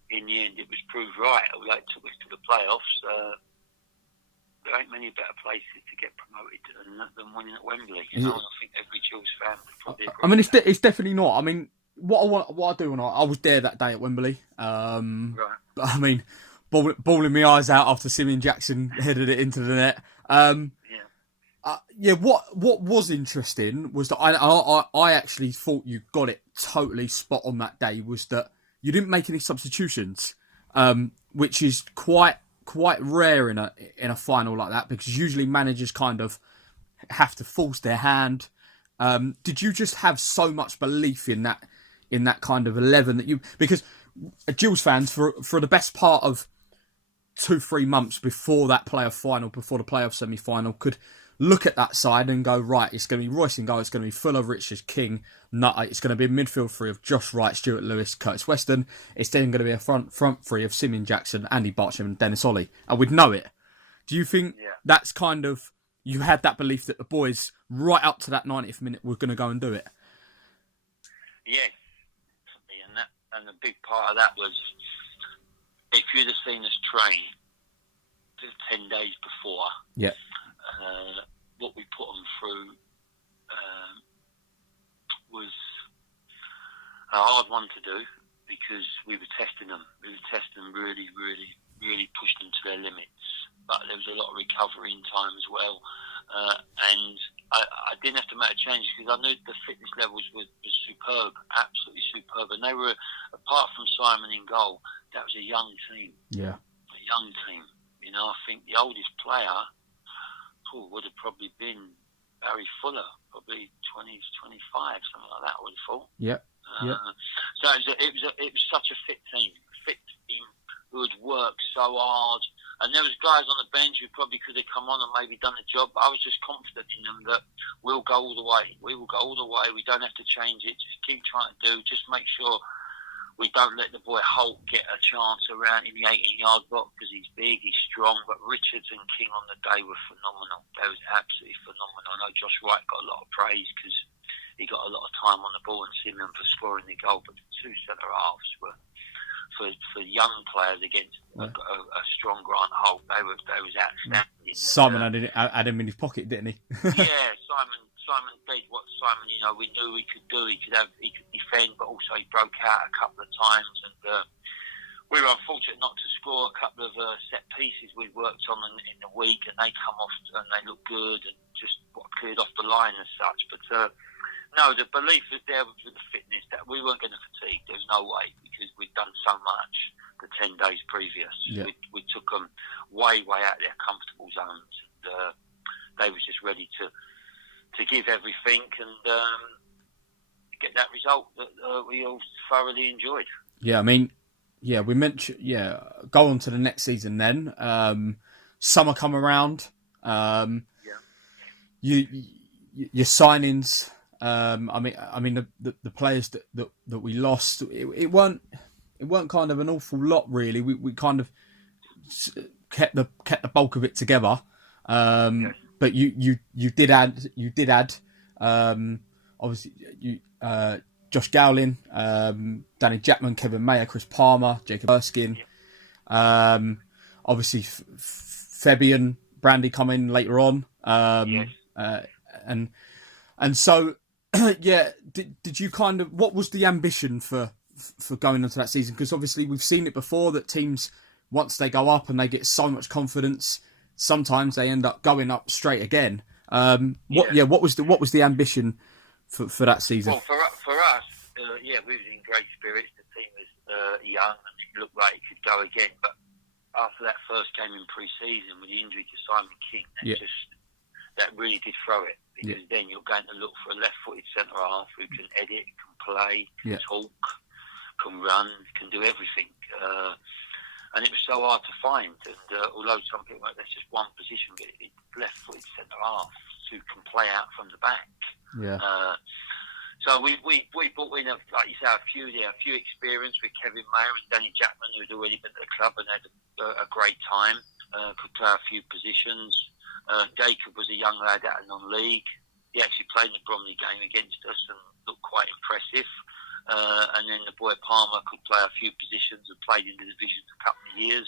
in the end, it was proved right. Although it took us to the playoffs. There ain't many better places to get promoted than winning at Wembley. I think every Gills fan would probably agree. I mean, it's definitely not. I mean, what I do, and I was there that day at Wembley. Right. But I mean, bawling my eyes out after Simeon Jackson headed it into the net. What was interesting was that I actually thought you got it totally spot on that day. Was that you didn't make any substitutions, which is quite rare in a final like that, because usually managers kind of have to force their hand. Did you just have so much belief in that kind of 11 that because Gills fans for the best part of 2-3 months before that playoff final, before the playoff semi-final, could look at that side and go, right, it's going to be Royce in goal, it's going to be Fuller, Richards, King, Nutter, it's going to be a midfield three of Josh Wright, Stuart Lewis, Curtis Weston, it's then going to be a front three of Simeon Jackson, Andy Bartram and Dennis Ollie, and we'd know it. Do you think that's kind of, you had that belief that the boys right up to that 90th minute were going to go and do it? Yes, and a big part of that was, if you'd have seen us train 10 days before, what we put them through was a hard one to do, because we were testing them. We were testing them really, really, really pushed them to their limits. But there was a lot of recovery in time as well. And I didn't have to make a change because I knew the fitness levels were superb, absolutely superb. And they were, apart from Simon in goal, that was a young team. Yeah. A young team. You know, I think the oldest player would have probably been Barry Fuller, probably 20s, 25, something like that, I would have thought. So it was such a fit team who had worked so hard. And there was guys on the bench who probably could have come on and maybe done the job, but I was just confident in them that we'll go all the way. We will go all the way. We don't have to change it. Just keep trying to do. Just make sure we don't let the boy Holt get a chance around in the 18-yard box, because he's big, he's strong. But Richards and King on the day were phenomenal. They was absolutely phenomenal. I know Josh Wright got a lot of praise because he got a lot of time on the ball, and Simeon for scoring the goal. But the two centre-halves were, for young players against a strong Grant Holt, they was outstanding. Simon had him in his pocket, didn't he? Simon did what Simon, we knew he could do. He could defend, but also he broke out a couple of times, and we were unfortunate not to score a couple of set pieces we'd worked on in the week, and they come off and they look good and just cleared off the line as such. But no, the belief was there with the fitness that we weren't going to fatigue. There was no way, because we'd done so much the 10 days previous. Yeah. We took them way out of their comfortable zones, and they was just ready to give everything and get that result that we all thoroughly enjoyed. Yeah, I mean, we mentioned, go on to the next season then. summer come around. Yeah. Your signings. I mean the players that we lost. It weren't kind of an awful lot really. We kind of kept the bulk of it together. Yes. But you did add. Obviously Josh Gowlin, Danny Jackman, Kevin Mayer, Chris Palmer, Jacob Erskine. Obviously Fabian Brandy come in later on. Yes. And so yeah, did you kind of, what was the ambition for going into that season? Because obviously we've seen it before that teams, once they go up and they get so much confidence, sometimes they end up going up straight again. What was the ambition for that season? Well, for us, we was in great spirits. The team was young and it looked like it could go again. But after that first game in pre-season with the injury to Simon King, that really did throw it. Because then you're going to look for a left-footed centre-half who can edit, can play, can talk, can run, can do everything. And it was so hard to find. And although some people think that's just one position, but it's left-footed centre-half who can play out from the back. Yeah. So we brought in, like you say, a few experience with Kevin Mayer and Danny Jackman, who had already been at the club and had a great time, could play a few positions. Jacob was a young lad out of non-league. He actually played in the Bromley game against us and looked quite impressive. And then the boy Palmer could play a few positions and played in the division for a couple of years.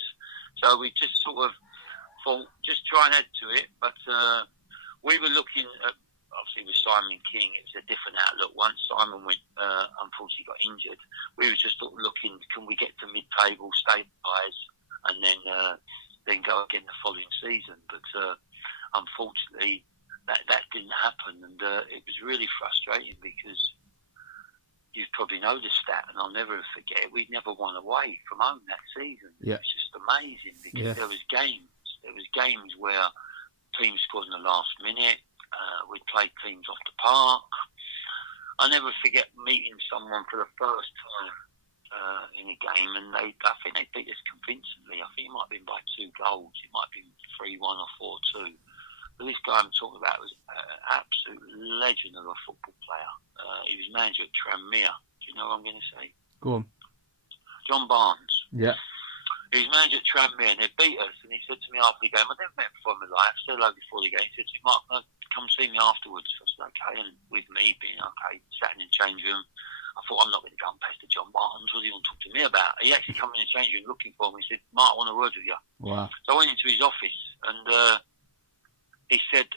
So we just sort of thought, just try and add to it. But we were looking at, obviously with Simon King, it was a different outlook. Once Simon went, unfortunately got injured, we were just sort of looking, can we get to mid-table, stabilise, and then go again the following season. But unfortunately, that didn't happen, and it was really frustrating because you probably know the stat, and I'll never forget, we'd never won away from home that season. Yeah. It was just amazing because there was games where teams scored in the last minute. We'd played teams off the park. I'll never forget meeting someone for the first time in a game, and I think they beat us convincingly. I think it might have been by 2 goals. It might have been 3-1 or 4-2. But this guy I'm talking about was an absolute legend of a football player. He was manager at Tranmere. Do you know what I'm going to say? Go on. John Barnes. Yeah. He was manager at Tranmere and they beat us, and he said to me after the game, I never met him before in my life, still over before the game, he said to me, Mark, come see me afterwards. I said, okay, and with me being okay, sat in the change room, I thought, I'm not going to go and pester John Barnes. What do you want to talk to me about? He actually come in the change room looking for me. He said, Mark, I want a word with you. Wow. So I went into his office and he said,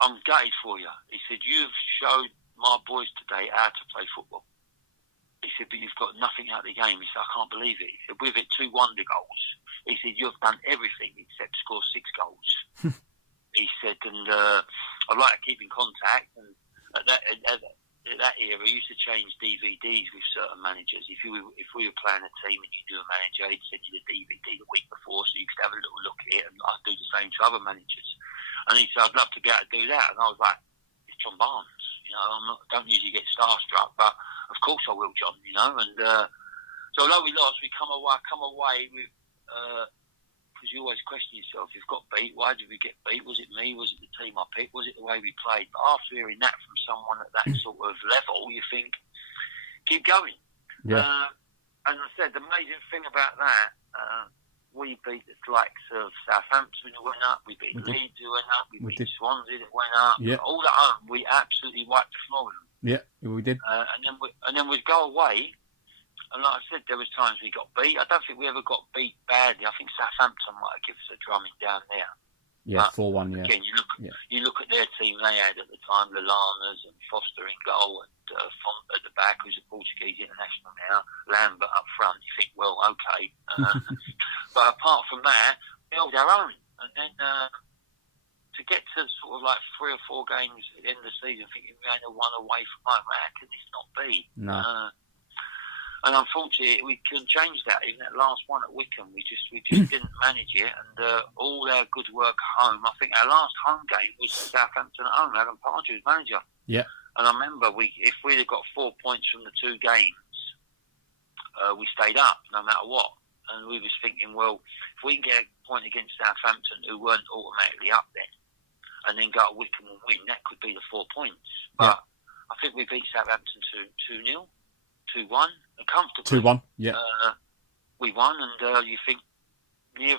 I'm gutted for you. He said, you've showed my boys today how to play football. He said, but you've got nothing out of the game. He said, I can't believe it. He said, with it 2 wonder goals. He said, you've done everything except score 6 goals. He said, and I'd like to keep in contact. And at that era, we used to change DVDs with certain managers. If we were playing a team and you knew a manager, he'd send you the DVD the week before so you could have a little look at it, and I'd do the same to other managers. And he said, I'd love to be able to do that. And I was like, it's John Barnes. You know, don't usually get starstruck, but of course I will, John, you know. And so although we lost, I come away with, because you always question yourself, you've got beat, why did we get beat? Was it me? Was it the team I picked? Was it the way we played? But after hearing that from someone at that sort of level, you think, keep going. Yeah. And I said, the amazing thing about that, we beat the likes of Southampton who went up, we beat Leeds who went up, we beat Swansea that went up. Yeah. All at home, we absolutely wiped the floor with them. Yeah, we did. And then we'd go away, and like I said, there was times we got beat. I don't think we ever got beat badly. I think Southampton might have given us a drumming down there. Yeah, 4-1, yeah. Again, you look at their team they had at the time, Lallana's and Foster in goal, and Font at the back, who's a Portuguese international now, Lambert up front. You think, well, okay. But apart from that, we held our own. And then to get to sort of like 3 or 4 games at the end of the season, thinking we only won away from home, how can this not be? No. And unfortunately, we couldn't change that. Even that last one at Wickham, we just didn't manage it. And all our good work at home, I think our last home game was Southampton at home. Alan Partridge was manager. Yeah. And I remember if we'd have got 4 points from the 2 games, we stayed up no matter what. and we was thinking, well, if we can get a point against Southampton, who weren't automatically up then, and then go to Wickham and win, that could be the 4 points. But I think we beat Southampton 2-0, 2-1, comfortably. 2-1, yeah. We won, and you think,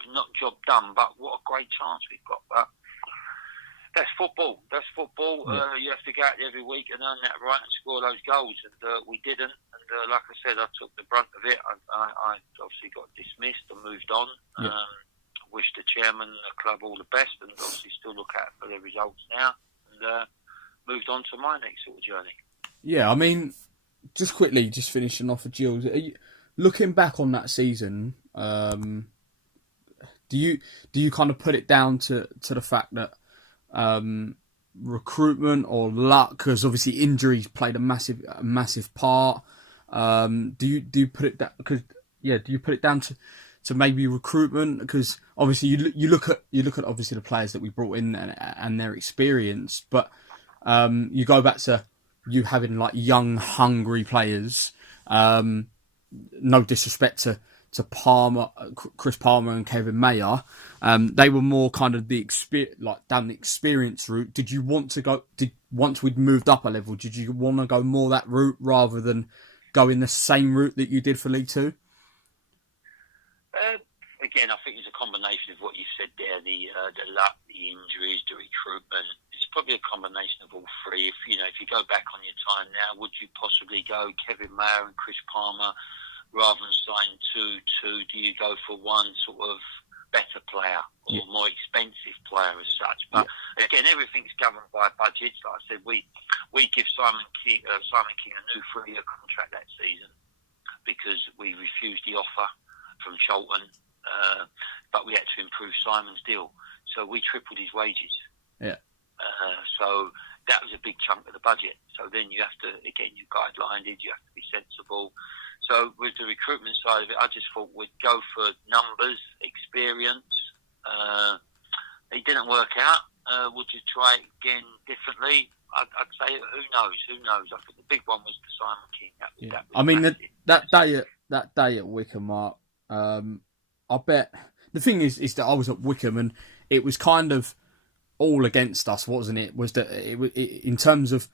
not job done, but what a great chance we've got. But that's football. Yeah. You have to go out there every week and earn that right and score those goals, and we didn't. And like I said, I took the brunt of it. I obviously got dismissed and moved on. Yeah. Wish the chairman and the club all the best, and obviously still look out for their results now, and moved on to my next sort of journey. Yeah, I mean, just quickly, just finishing off with Gills, looking back on that season, do you kind of put it down to the fact that recruitment or luck, because obviously injuries played a massive part? Do you put it down? Because do you put it down to maybe recruitment? Because obviously you look at obviously the players that we brought in and their experience, but you go back to you having like young, hungry players. No disrespect to Palmer, Chris Palmer and Kevin Mayer, they were more kind of down the experience route. Did you want to go? Once we'd moved up a level, did you want to go more that route rather than go in the same route that you did for League Two? Again, I think it's a combination of what you said there: the luck, the injuries, the recruitment. It's probably a combination of all three. If you go back on your time now, would you possibly go Kevin Mayer and Chris Palmer rather than sign two? Do you go for one sort of better player or more expensive player as such? But again, everything's governed by budgets. Like I said, we give Simon King a new 3-year contract that season because we refused the offer from Charlton, but we had to improve Simon's deal, so we tripled his wages. So that was a big chunk of the budget. So then you have to, again, you guidelined it, you have to be sensible. So with the recruitment side of it, I just thought we'd go for numbers, experience. It didn't work out. Would you try it again differently? I'd say who knows. I think the big one was the Simon King. That was I mean, massive. that day at Wickham, Mark. I bet the thing is that I was at Wickham and it was kind of all against us, wasn't it? Was that in terms of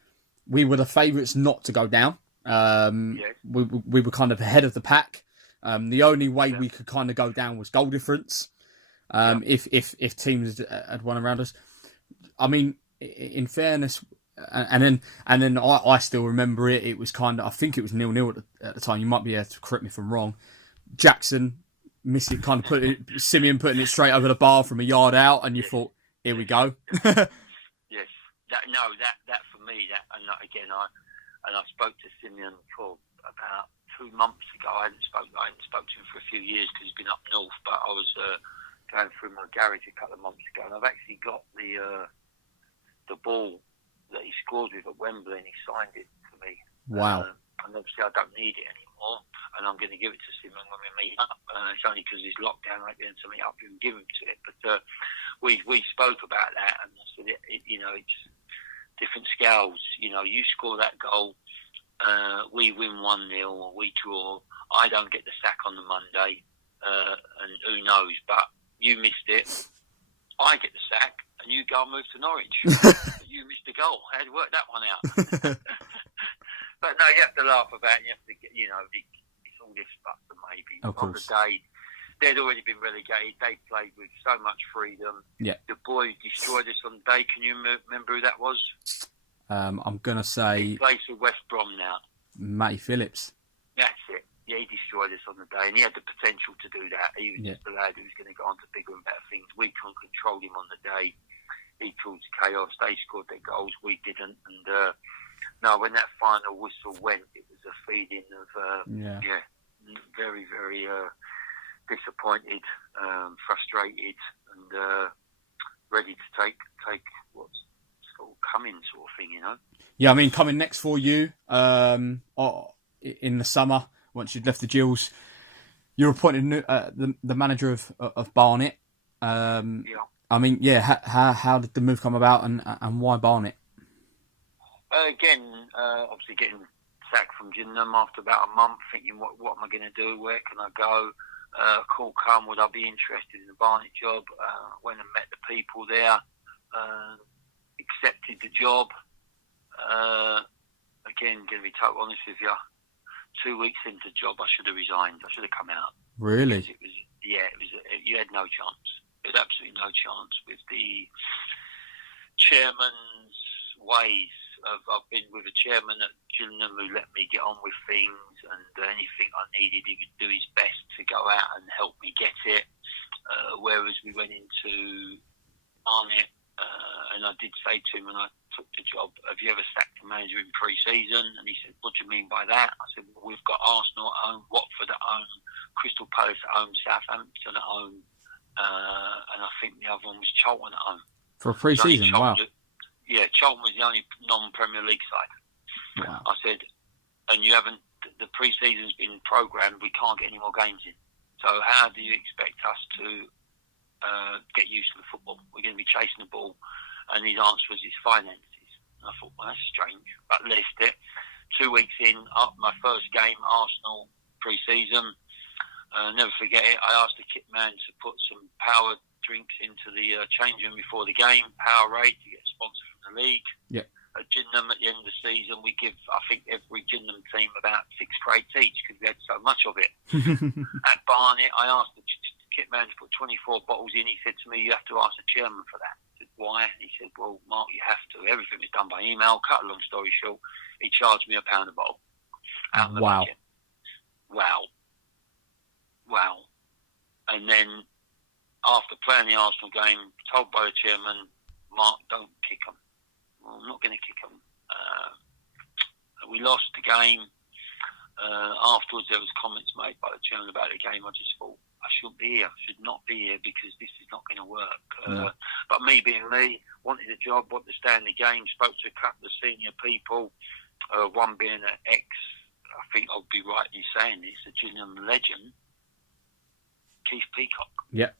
we were the favourites not to go down. We were kind of ahead of the pack. The only way we could kind of go down was goal difference. If teams had won around us, I mean, in fairness, and then I still remember it. It was kind of, I think it was 0-0 at the time. You might be able to correct me if I'm wrong. Jackson missed it, kind of Simeon putting it straight over the bar from a yard out, and you thought, here we go. Yes, that for me, and again, I spoke to Simeon for about 2 months ago. I hadn't spoke to him for a few years because he's been up north, but I was going through my garage a couple of months ago, and I've actually got the ball that he scored with at Wembley, and he signed it for me. Wow. And obviously I don't need it anymore, and I'm going to give it to Simeon when we meet up. It's only because his lockdown ain't going to meet up and give him to it. But we spoke about that, and I said, it's different scales. You score that goal, we win 1-0 or we draw. I don't get the sack on the Monday, and who knows? But you missed it. I get the sack, and you go and move to Norwich. You missed the goal. How to work that one out? But no, you have to laugh about it. You have to get, it's all this buts and maybe. Of course. On the day, they'd already been relegated. They played with so much freedom. Yeah. The boys destroyed us on the day. Can you remember who that was? I'm going to say... He plays for West Brom now. Matty Phillips. That's it. Yeah, he destroyed us on the day, and he had the potential to do that. He was just a lad who was going to go on to bigger and better things. We couldn't control him on the day. He caused chaos. They scored their goals. We didn't. And no, when that final whistle went, it was a feeling of very, very disappointed, frustrated, and ready to take what's sort of coming, sort of thing, Yeah, I mean, coming next for you in the summer, once you'd left the Gills, you're appointed the manager of Barnet. I mean, how did the move come about, and why Barnet? Again, obviously getting sacked from Gillingham after about a month, thinking, what am I going to do? Where can I go? call come, would I be interested in the Barnet job? Went and met the people there, accepted the job. Again, going to be totally honest with you, 2 weeks into the job, I should have resigned. I should have come out. Really? You had no chance. You had absolutely no chance with the chairman's ways. I've been with a chairman at Gillingham who let me get on with things, and anything I needed, he would do his best to go out and help me get it. Whereas we went into Barnet, and I did say to him when I took the job, have you ever sacked a manager in pre-season? And he said, what do you mean by that? I said, well, we've got Arsenal at home, Watford at home, Crystal Palace at home, Southampton at home, and I think the other one was Charlton at home. For a pre-season, wow. Yeah, Charlton was the only non-Premier League side. Wow. I said, and you haven't, the pre-season's been programmed, we can't get any more games in. So how do you expect us to get used to the football? We're going to be chasing the ball. And his answer was his finances. And I thought, well, that's strange. But left it. 2 weeks in, my first game, Arsenal pre-season. Never forget it. I asked the kit man to put some power drinks into the change room before the game, Powerade, to get a sponsor from the league. Yeah. At Gillingham, at the end of the season, we give, I think, every Gillingham team about 6 crates each because we had so much of it. At Barnet, I asked the kit man to put 24 bottles in. He said to me, you have to ask the chairman for that. I said, why? He said, well, Mark, you have to. Everything was done by email. Cut a long story short, he charged me £1 a bottle. Out of the budget. Wow. And then, after playing the Arsenal game, told by the chairman, Mark, don't kick them. Well, I'm not going to kick them. We lost the game. Afterwards, there was comments made by the chairman about the game. I just thought, I shouldn't be here. I should not be here because this is not going to work. No. But me being me, wanted a job, wanted to stay in the game, spoke to a couple of senior people, one being an ex, I think I'll be right in saying this, a Gillingham legend, Keith Peacock. Yeah.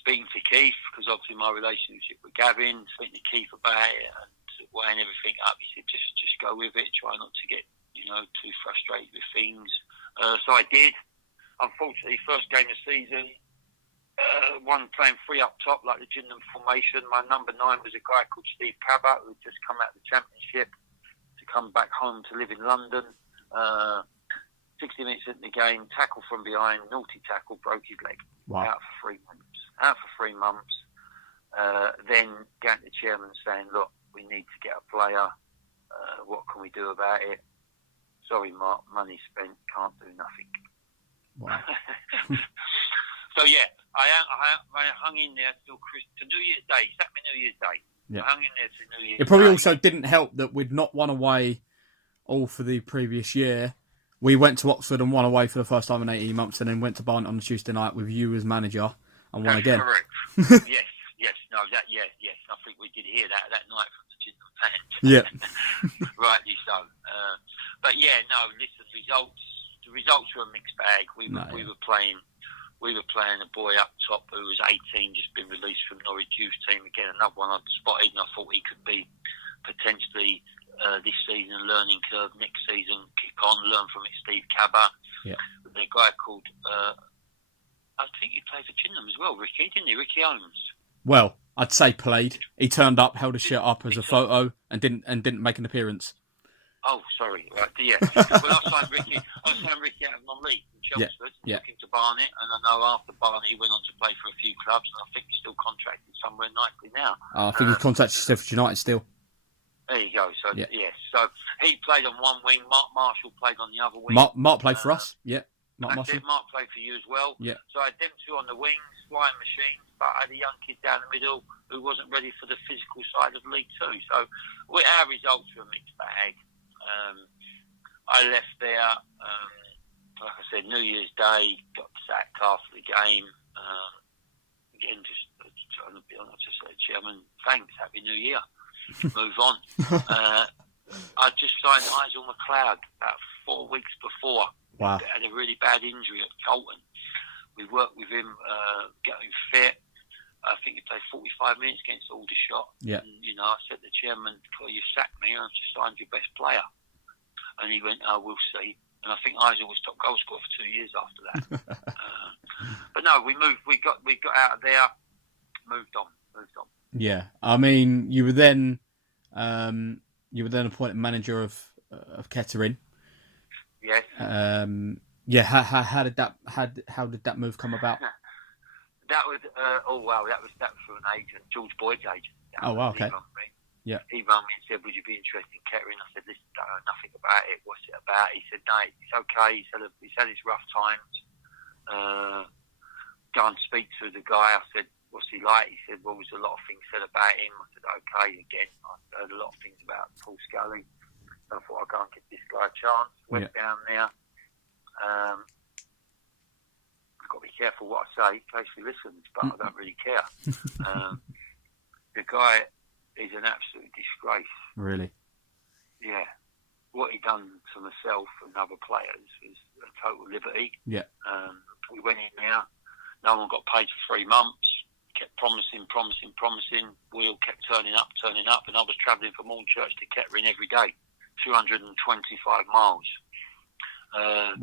Speaking to Keith, because obviously my relationship with Gavin, speaking to Keith about it and weighing everything up, he said, just go with it, try not to get, too frustrated with things. So I did. Unfortunately, first game of the season, one playing 3 up top, like the Gillingham formation. My number 9 was a guy called Steve Cabot, who had just come out of the Championship to come back home to live in London. 60 minutes into the game, tackle from behind, naughty tackle, broke his leg. Wow. Out for 3 months. Then going to the chairman saying, look, we need to get a player. What can we do about it? Sorry, Mark, money spent, can't do nothing. Wow. So yeah, I hung in there till to New Year's Day. He sacked me New Year's Day. Yeah. I hung in there to New Year's Day. It probably also didn't help that we'd not won away all for the previous year. We went to Oxford and won away for the first time in 18 months, and then went to Barnet on the Tuesday night with you as manager and won again. Correct. Yes. Yes. I think we did hear that night from the Gillingham fans. Yeah. Rightly so. But yeah, no. Listen, the results were a mixed bag. We were playing a boy up top who was 18, just been released from Norwich youth team. Again, another one I'd spotted, and I thought he could be potentially this season a learning curve. Next season, kick on, learn from it. Steve Cabot. Yeah. The guy called, I think he played for Gillingham as well, Ricky, didn't he? Ricky Holmes. Well, I'd say played. He turned up, held his shit up as a photo, and didn't make an appearance. Oh, sorry. Right, yeah. Well, I signed Ricky out of non-league from Chelmsford, took him to Barnet, and I know after Barnet he went on to play for a few clubs, and I think he's still contracted somewhere nicely now. I think he's contacted Sheffield United still. There you go. So yes, so he played on one wing. Mark Marshall played on the other wing. Mark played for us. Yeah, Mark Marshall. Mark played for you as well. Yeah. So I had them 2 on the wings, flying machines. But I had a young kid down the middle who wasn't ready for the physical side of League 2. So our results were a mixed bag. I left there, like I said, New Year's Day, got sacked after the game. Again, just trying to be honest, just say, Chairman, thanks, Happy New Year. Move on. I just signed Nigel McLeod about 4 weeks before. Wow. He had a really bad injury at Colton. We worked with him, getting fit. I think he played 45 minutes against Aldershot. Yeah. And, I said to the chairman, well, you sacked me, I've just signed your best player. And he went, oh, we'll see. and I think Isaac was top goal scorer for 2 years after that. But no, we moved. We got out of there, moved on. Yeah, I mean, you were then appointed manager of Kettering. Yes. Yeah. How did that move come about? That was that was through an agent, George Boyd's agent. Oh wow, okay. He rang me and said, "Would you be interested in Kettering?" I said, "Listen, don't know nothing about it. What's it about?" He said, "No, it's okay." He said, "He's had his rough times. Go and speak to the guy." I said, "What's he like?" He said, "Well, there's a lot of things said about him." I said, "Okay." Again, I heard a lot of things about Paul Scully. So I thought I'd go and give this guy a chance. Went down there. I've got to be careful what I say in case he listens, but I don't really care. The guy is an absolute disgrace. Really? Yeah. What he done to myself and other players was a total liberty. Yeah. We went in there. No one got paid for 3 months. Kept promising. Wheel kept turning up. And I was travelling from Hornchurch to Kettering every day. 225 miles.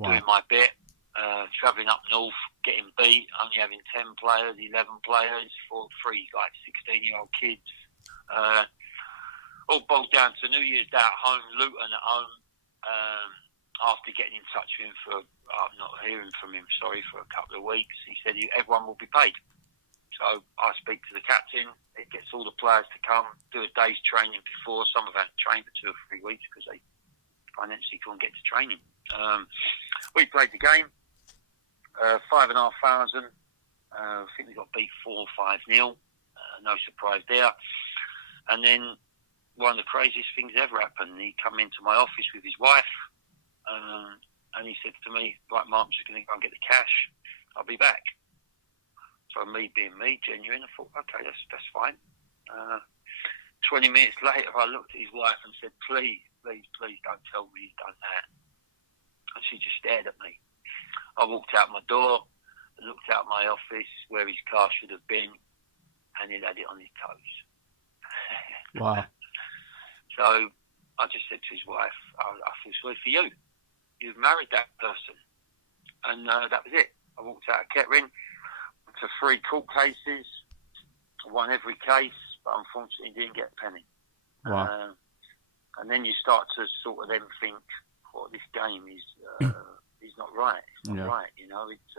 Doing my bit. Travelling up north, getting beat, only having 10 players, 11 players, 3 like 16-year-old kids. All boiled down to New Year's Day at home, Luton at home. After getting in touch with him I'm not hearing from him, sorry, for a couple of weeks, he said everyone will be paid. So I speak to the captain, it gets all the players to come, do a day's training before. Some of them trained for 2 or 3 weeks because they financially couldn't get to training. We played the game, 5,500. I think we got beat 4 or 5-0. No surprise there. And then one of the craziest things ever happened. He come into my office with his wife, and he said to me, "Right, Mark, I'm just going to go and get the cash. I'll be back." So me being me, genuine, I thought, okay, that's fine. 20 minutes later, I looked at his wife and said, please don't tell me he's done that. And she just stared at me. I walked out my door, looked out my office where his car should have been, and he'd had it on his toes. Wow. So I just said to his wife, I feel sorry for you. You've married that person. And that was it. I walked out of Kettering to 3 court cases. I won every case, but unfortunately didn't get a penny. Wow. And then you start to sort of then think, well, this game is not right. It's not right. You know, it's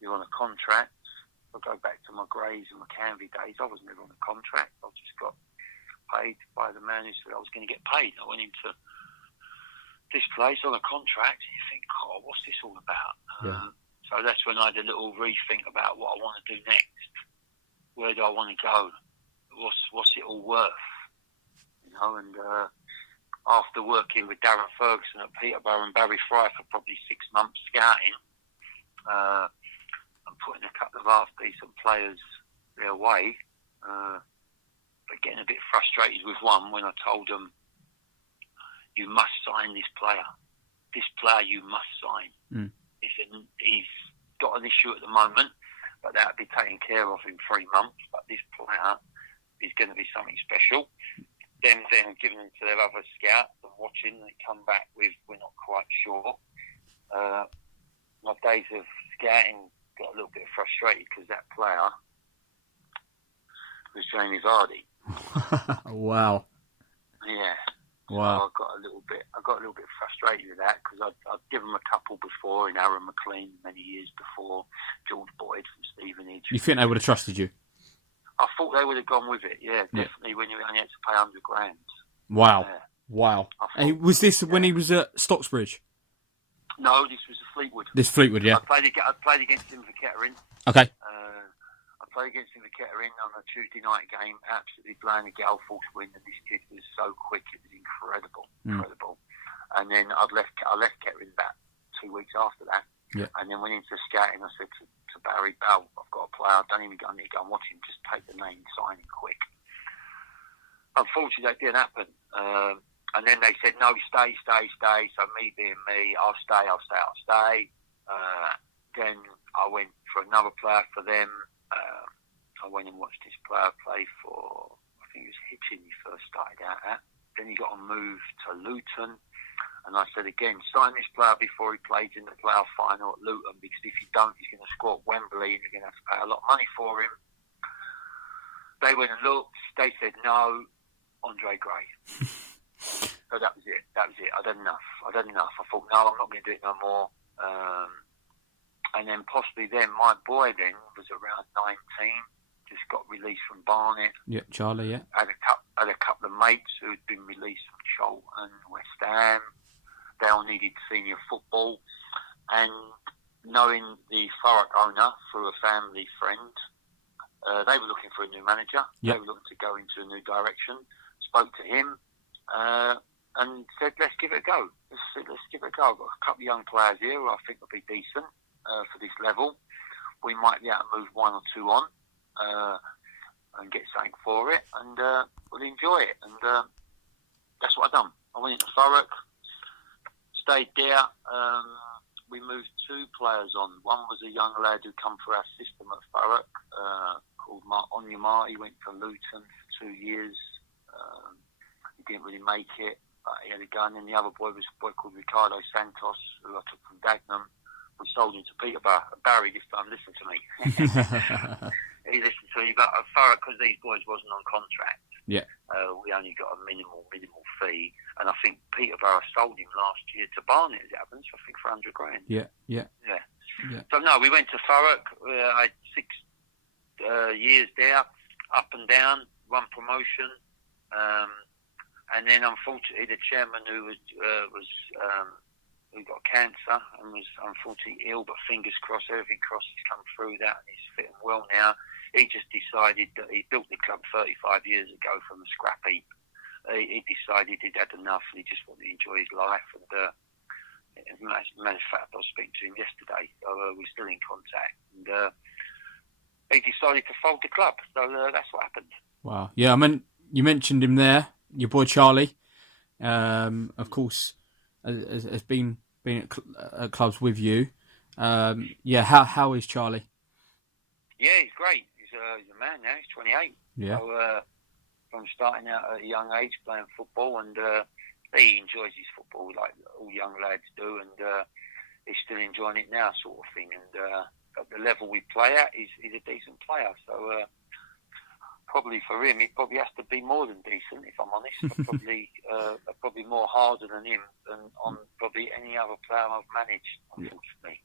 you're on a contract. I go back to my Grays and my Canvey days. I was never on a contract. I just got paid by the man who said I was going to get paid. I went into this place on a contract, and you think, oh, what's this all about? So that's when I had a little rethink about what I want to do next. Where do I want to go? What's it all worth? You know, and after working with Darren Ferguson at Peterborough and Barry Fry for probably 6 months scouting, and putting a couple of half-decent players their way, but getting a bit frustrated with one when I told them, you must sign this player. This player you must sign. He's got an issue at the moment, but that'll be taken care of in 3 months. But this player is going to be something special. Them then giving them to their other scouts and watching, they come back with, we're not quite sure. My days of scouting got a little bit frustrated because that player was Jamie Vardy. Wow. Yeah. Wow. So I got a little bit frustrated with that because I'd given them a couple before in Aaron McLean many years before, George Boyd from Stevenage. You think they would have trusted you? I thought they would have gone with it. Yeah, definitely. When you only had to pay £100. Wow. Wow. And was this when he was at Stocksbridge? No, this was Fleetwood. Yeah. I played against him for Kettering. Okay. I played against him for Kettering on a Tuesday night game, absolutely blowing a gale full swing, and this kid was so quick, it was incredible. And then I left Kettering about 2 weeks after that, and then went into scouting. I said to Barry, I've got a player, I don't even go, I need to go and watch him, just take the name, sign him quick. Unfortunately, that didn't happen. And then they said, no, stay. So me being me, I'll stay. Then I went for another player for them. I went and watched this player play for, I think it was Hitchin he first started out at. Then he got a move to Luton. And I said again, sign this player before he plays in the playoff final at Luton, because if you don't, he's going to score at Wembley and you're going to have to pay a lot of money for him. They went and looked. They said no, Andre Gray. So that was it. I'd had enough. I thought, no, I'm not going to do it no more. And then possibly my boy then was around 19, just got released from Barnet. Yeah, Charlie, yeah. Had a couple of mates who had been released from Charlton, West Ham. They all needed senior football. And knowing the Thurrock owner through a family friend, they were looking for a new manager. Yep. They were looking to go into a new direction. Spoke to him and said, let's give it a go. Let's give it a go. I've got a couple of young players here who I think will be decent for this level. We might be able to move one or two on and get something for it, and we'll enjoy it. And that's what I've done. I went into Thurrock, stayed there. We moved two players on. One was a young lad who come through our system at Thurrock called Mark Stimson. He went to Luton for 2 years. He didn't really make it, but he had a gun. And the other boy was a boy called Ricardo Santos, who I took from Dagenham. We sold him to Peterborough. Barry this time listened to me. He listened to me, but at Thurrock, because these boys wasn't on contract, we only got a minimal fee. And I think Peterborough sold him last year to Barnet, as it happens, I think for $100,000. Yeah. So no, we went to Thurrock. I had 6 years there, up and down, one promotion. And then unfortunately the chairman who got cancer and was unfortunately ill, but fingers crossed, everything crossed, he's come through that and he's fitting well now. He just decided that he built the club 35 years ago from a scrap heap. He decided he'd had enough and he just wanted to enjoy his life. And as a matter of fact, I was speaking to him yesterday, so we're still in contact. And he decided to fold the club, so that's what happened. Wow. Yeah, I mean, you mentioned him there, your boy Charlie. Of course, has been at clubs with you. How is Charlie? Yeah, he's great. He's a man now. He's 28. Yeah. So, from starting out at a young age playing football, and he enjoys his football like all young lads do, and he's still enjoying it now, sort of thing. And at the level we play at, he's a decent player. So probably for him, he probably has to be more than decent, if I'm honest. Probably more harder than him than on probably any other player I've managed, unfortunately.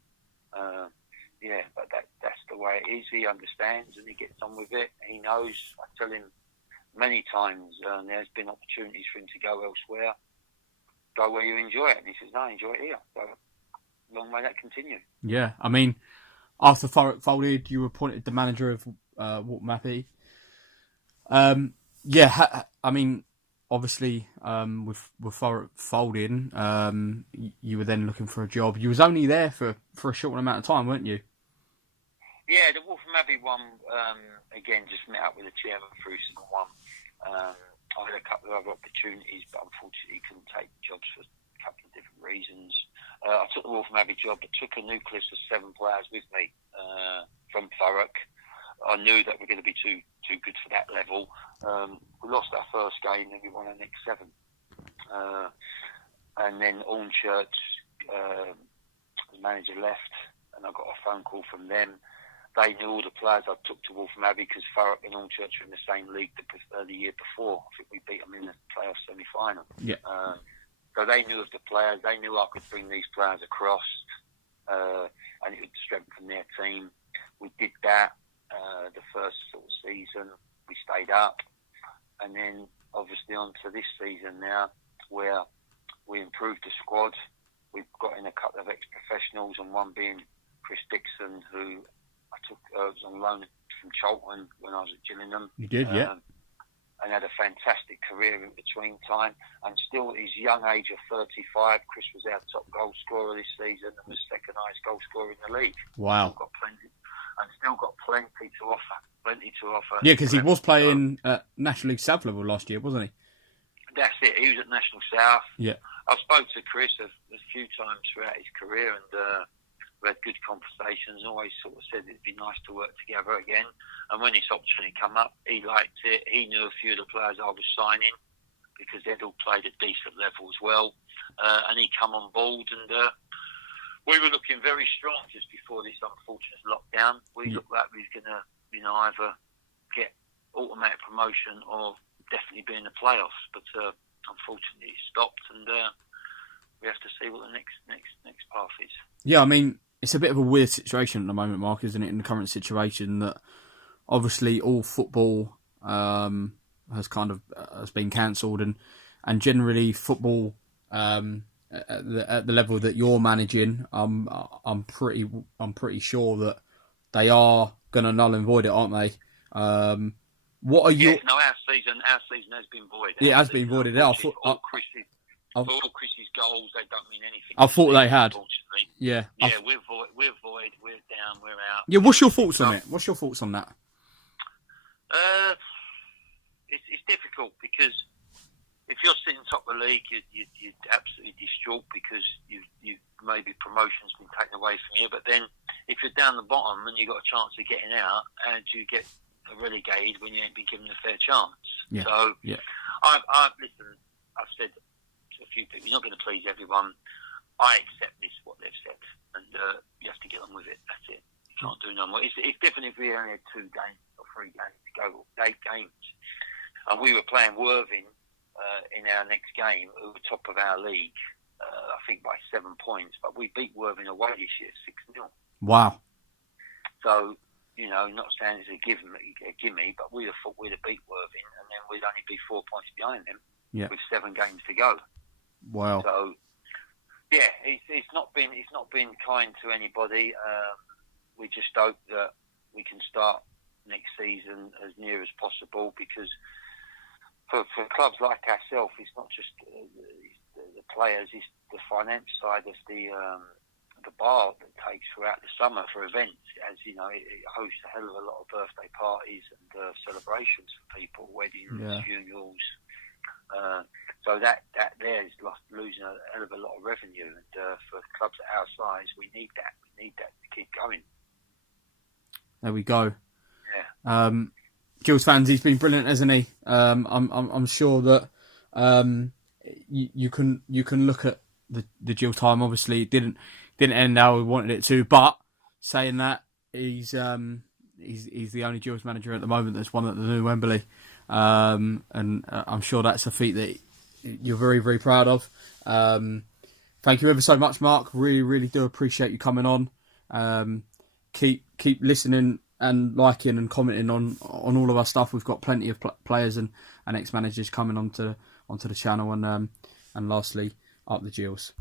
But that's the way it is. He understands and he gets on with it. He knows. I tell him many times, there's been opportunities for him to go elsewhere. Go where you enjoy it. And he says, no, I enjoy it here. So long may that continue. Yeah, I mean, after Thurrock folded, you were appointed the manager of Walton Mappy. I mean, obviously, with Thurrock folding, you were then looking for a job. You was only there for a short amount of time, weren't you? Yeah, the Walton Abbey one, again, just met up with the chairman through Season 1. I had a couple of other opportunities, but unfortunately couldn't take jobs for a couple of different reasons. I took the Walton Abbey job, but took a nucleus of 7 players with me from Thurrock. I knew that we're going to be too good for that level. We lost our first game, then we won our next 7. And then Hornchurch, the manager left, and I got a phone call from them. They knew all the players I took to Waltham Abbey because Thurrock and Hornchurch were in the same league the year before. I think we beat them in the playoff semi-final. Yeah. So they knew of the players. They knew I could bring these players across, and it would strengthen their team. We did that. The first sort of season, we stayed up, and then obviously on to this season now, where we improved the squad. We've got in a couple of ex-professionals, and one being Chris Dixon, who I took was on loan from Charlton when I was at Gillingham. You did, yeah. And had a fantastic career in between time. And still, at his young age of 35, Chris was our top goal scorer this season and was second highest goal scorer in the league. Wow. Still got plenty to offer. Yeah, because he was playing at National League South level last year, wasn't he? That's it. He was at National South. Yeah. I spoke to Chris a few times throughout his career, and we had good conversations. Always sort of said it'd be nice to work together again. And when this opportunity came up, he liked it. He knew a few of the players I was signing because they'd all played at decent level as well. And he come on board, and we were looking very strong just before this unfortunate lockdown. We looked like we was going to, either get automatic promotion or definitely be in the playoffs. But unfortunately, it stopped, and we have to see what the next path is. Yeah, I mean, it's a bit of a weird situation at the moment, Mark, isn't it? In the current situation, that obviously all football has been cancelled, and generally football at the level that you're managing, I'm pretty sure that they are going to null and void it, aren't they? What are your? No, our season has been void. It has been voided out. For all Chris's goals, they don't mean anything. I thought they had. Unfortunately. Yeah. Yeah, we're void. We're down. We're out. Yeah. What's your thoughts on it? What's your thoughts on that? It's difficult because if you're sitting top of the league, you're absolutely distraught because you maybe promotion's been taken away from you. But then if you're down the bottom and you've got a chance of getting out, and you get relegated when you ain't been given a fair chance. Yeah. So, yeah. Listen, I've said to a few people, you're not going to please everyone. I accept this, what they've said, and you have to get on with it. That's it. You can't do no more. It's different if we only had 2 games or 3 games to go, 8 games. And we were playing Worthing in our next game, who were top of our league, I think by 7 points. But we beat Worthing away this year, 6-0. Wow. So, not saying it's a gimme, but we'd have thought we'd have beat Worthing, and then we'd only be 4 points behind them with 7 games to go. Wow. So, yeah, it's not been kind to anybody. We just hope that we can start next season as near as possible, because for clubs like ourselves, it's not just the players, it's the finance side of the bar that takes throughout the summer for events. As you know, it hosts a hell of a lot of birthday parties and celebrations for people, weddings, funerals. So that there is losing a hell of a lot of revenue, and for clubs at our size, we need that. We need that to keep going. There we go. Yeah. Gills fans, he's been brilliant, hasn't he? I'm sure that you can look at the Gills time. Obviously, it didn't end how we wanted it to, but saying that, he's the only Gills manager at the moment that's won at the new Wembley, and I'm sure that's a feat that you're very, very proud of. Thank you ever so much, Mark. Really, really do appreciate you coming on. Keep listening and liking and commenting on all of our stuff. We've got plenty of players and ex-managers coming onto the channel, and lastly, up the Gills.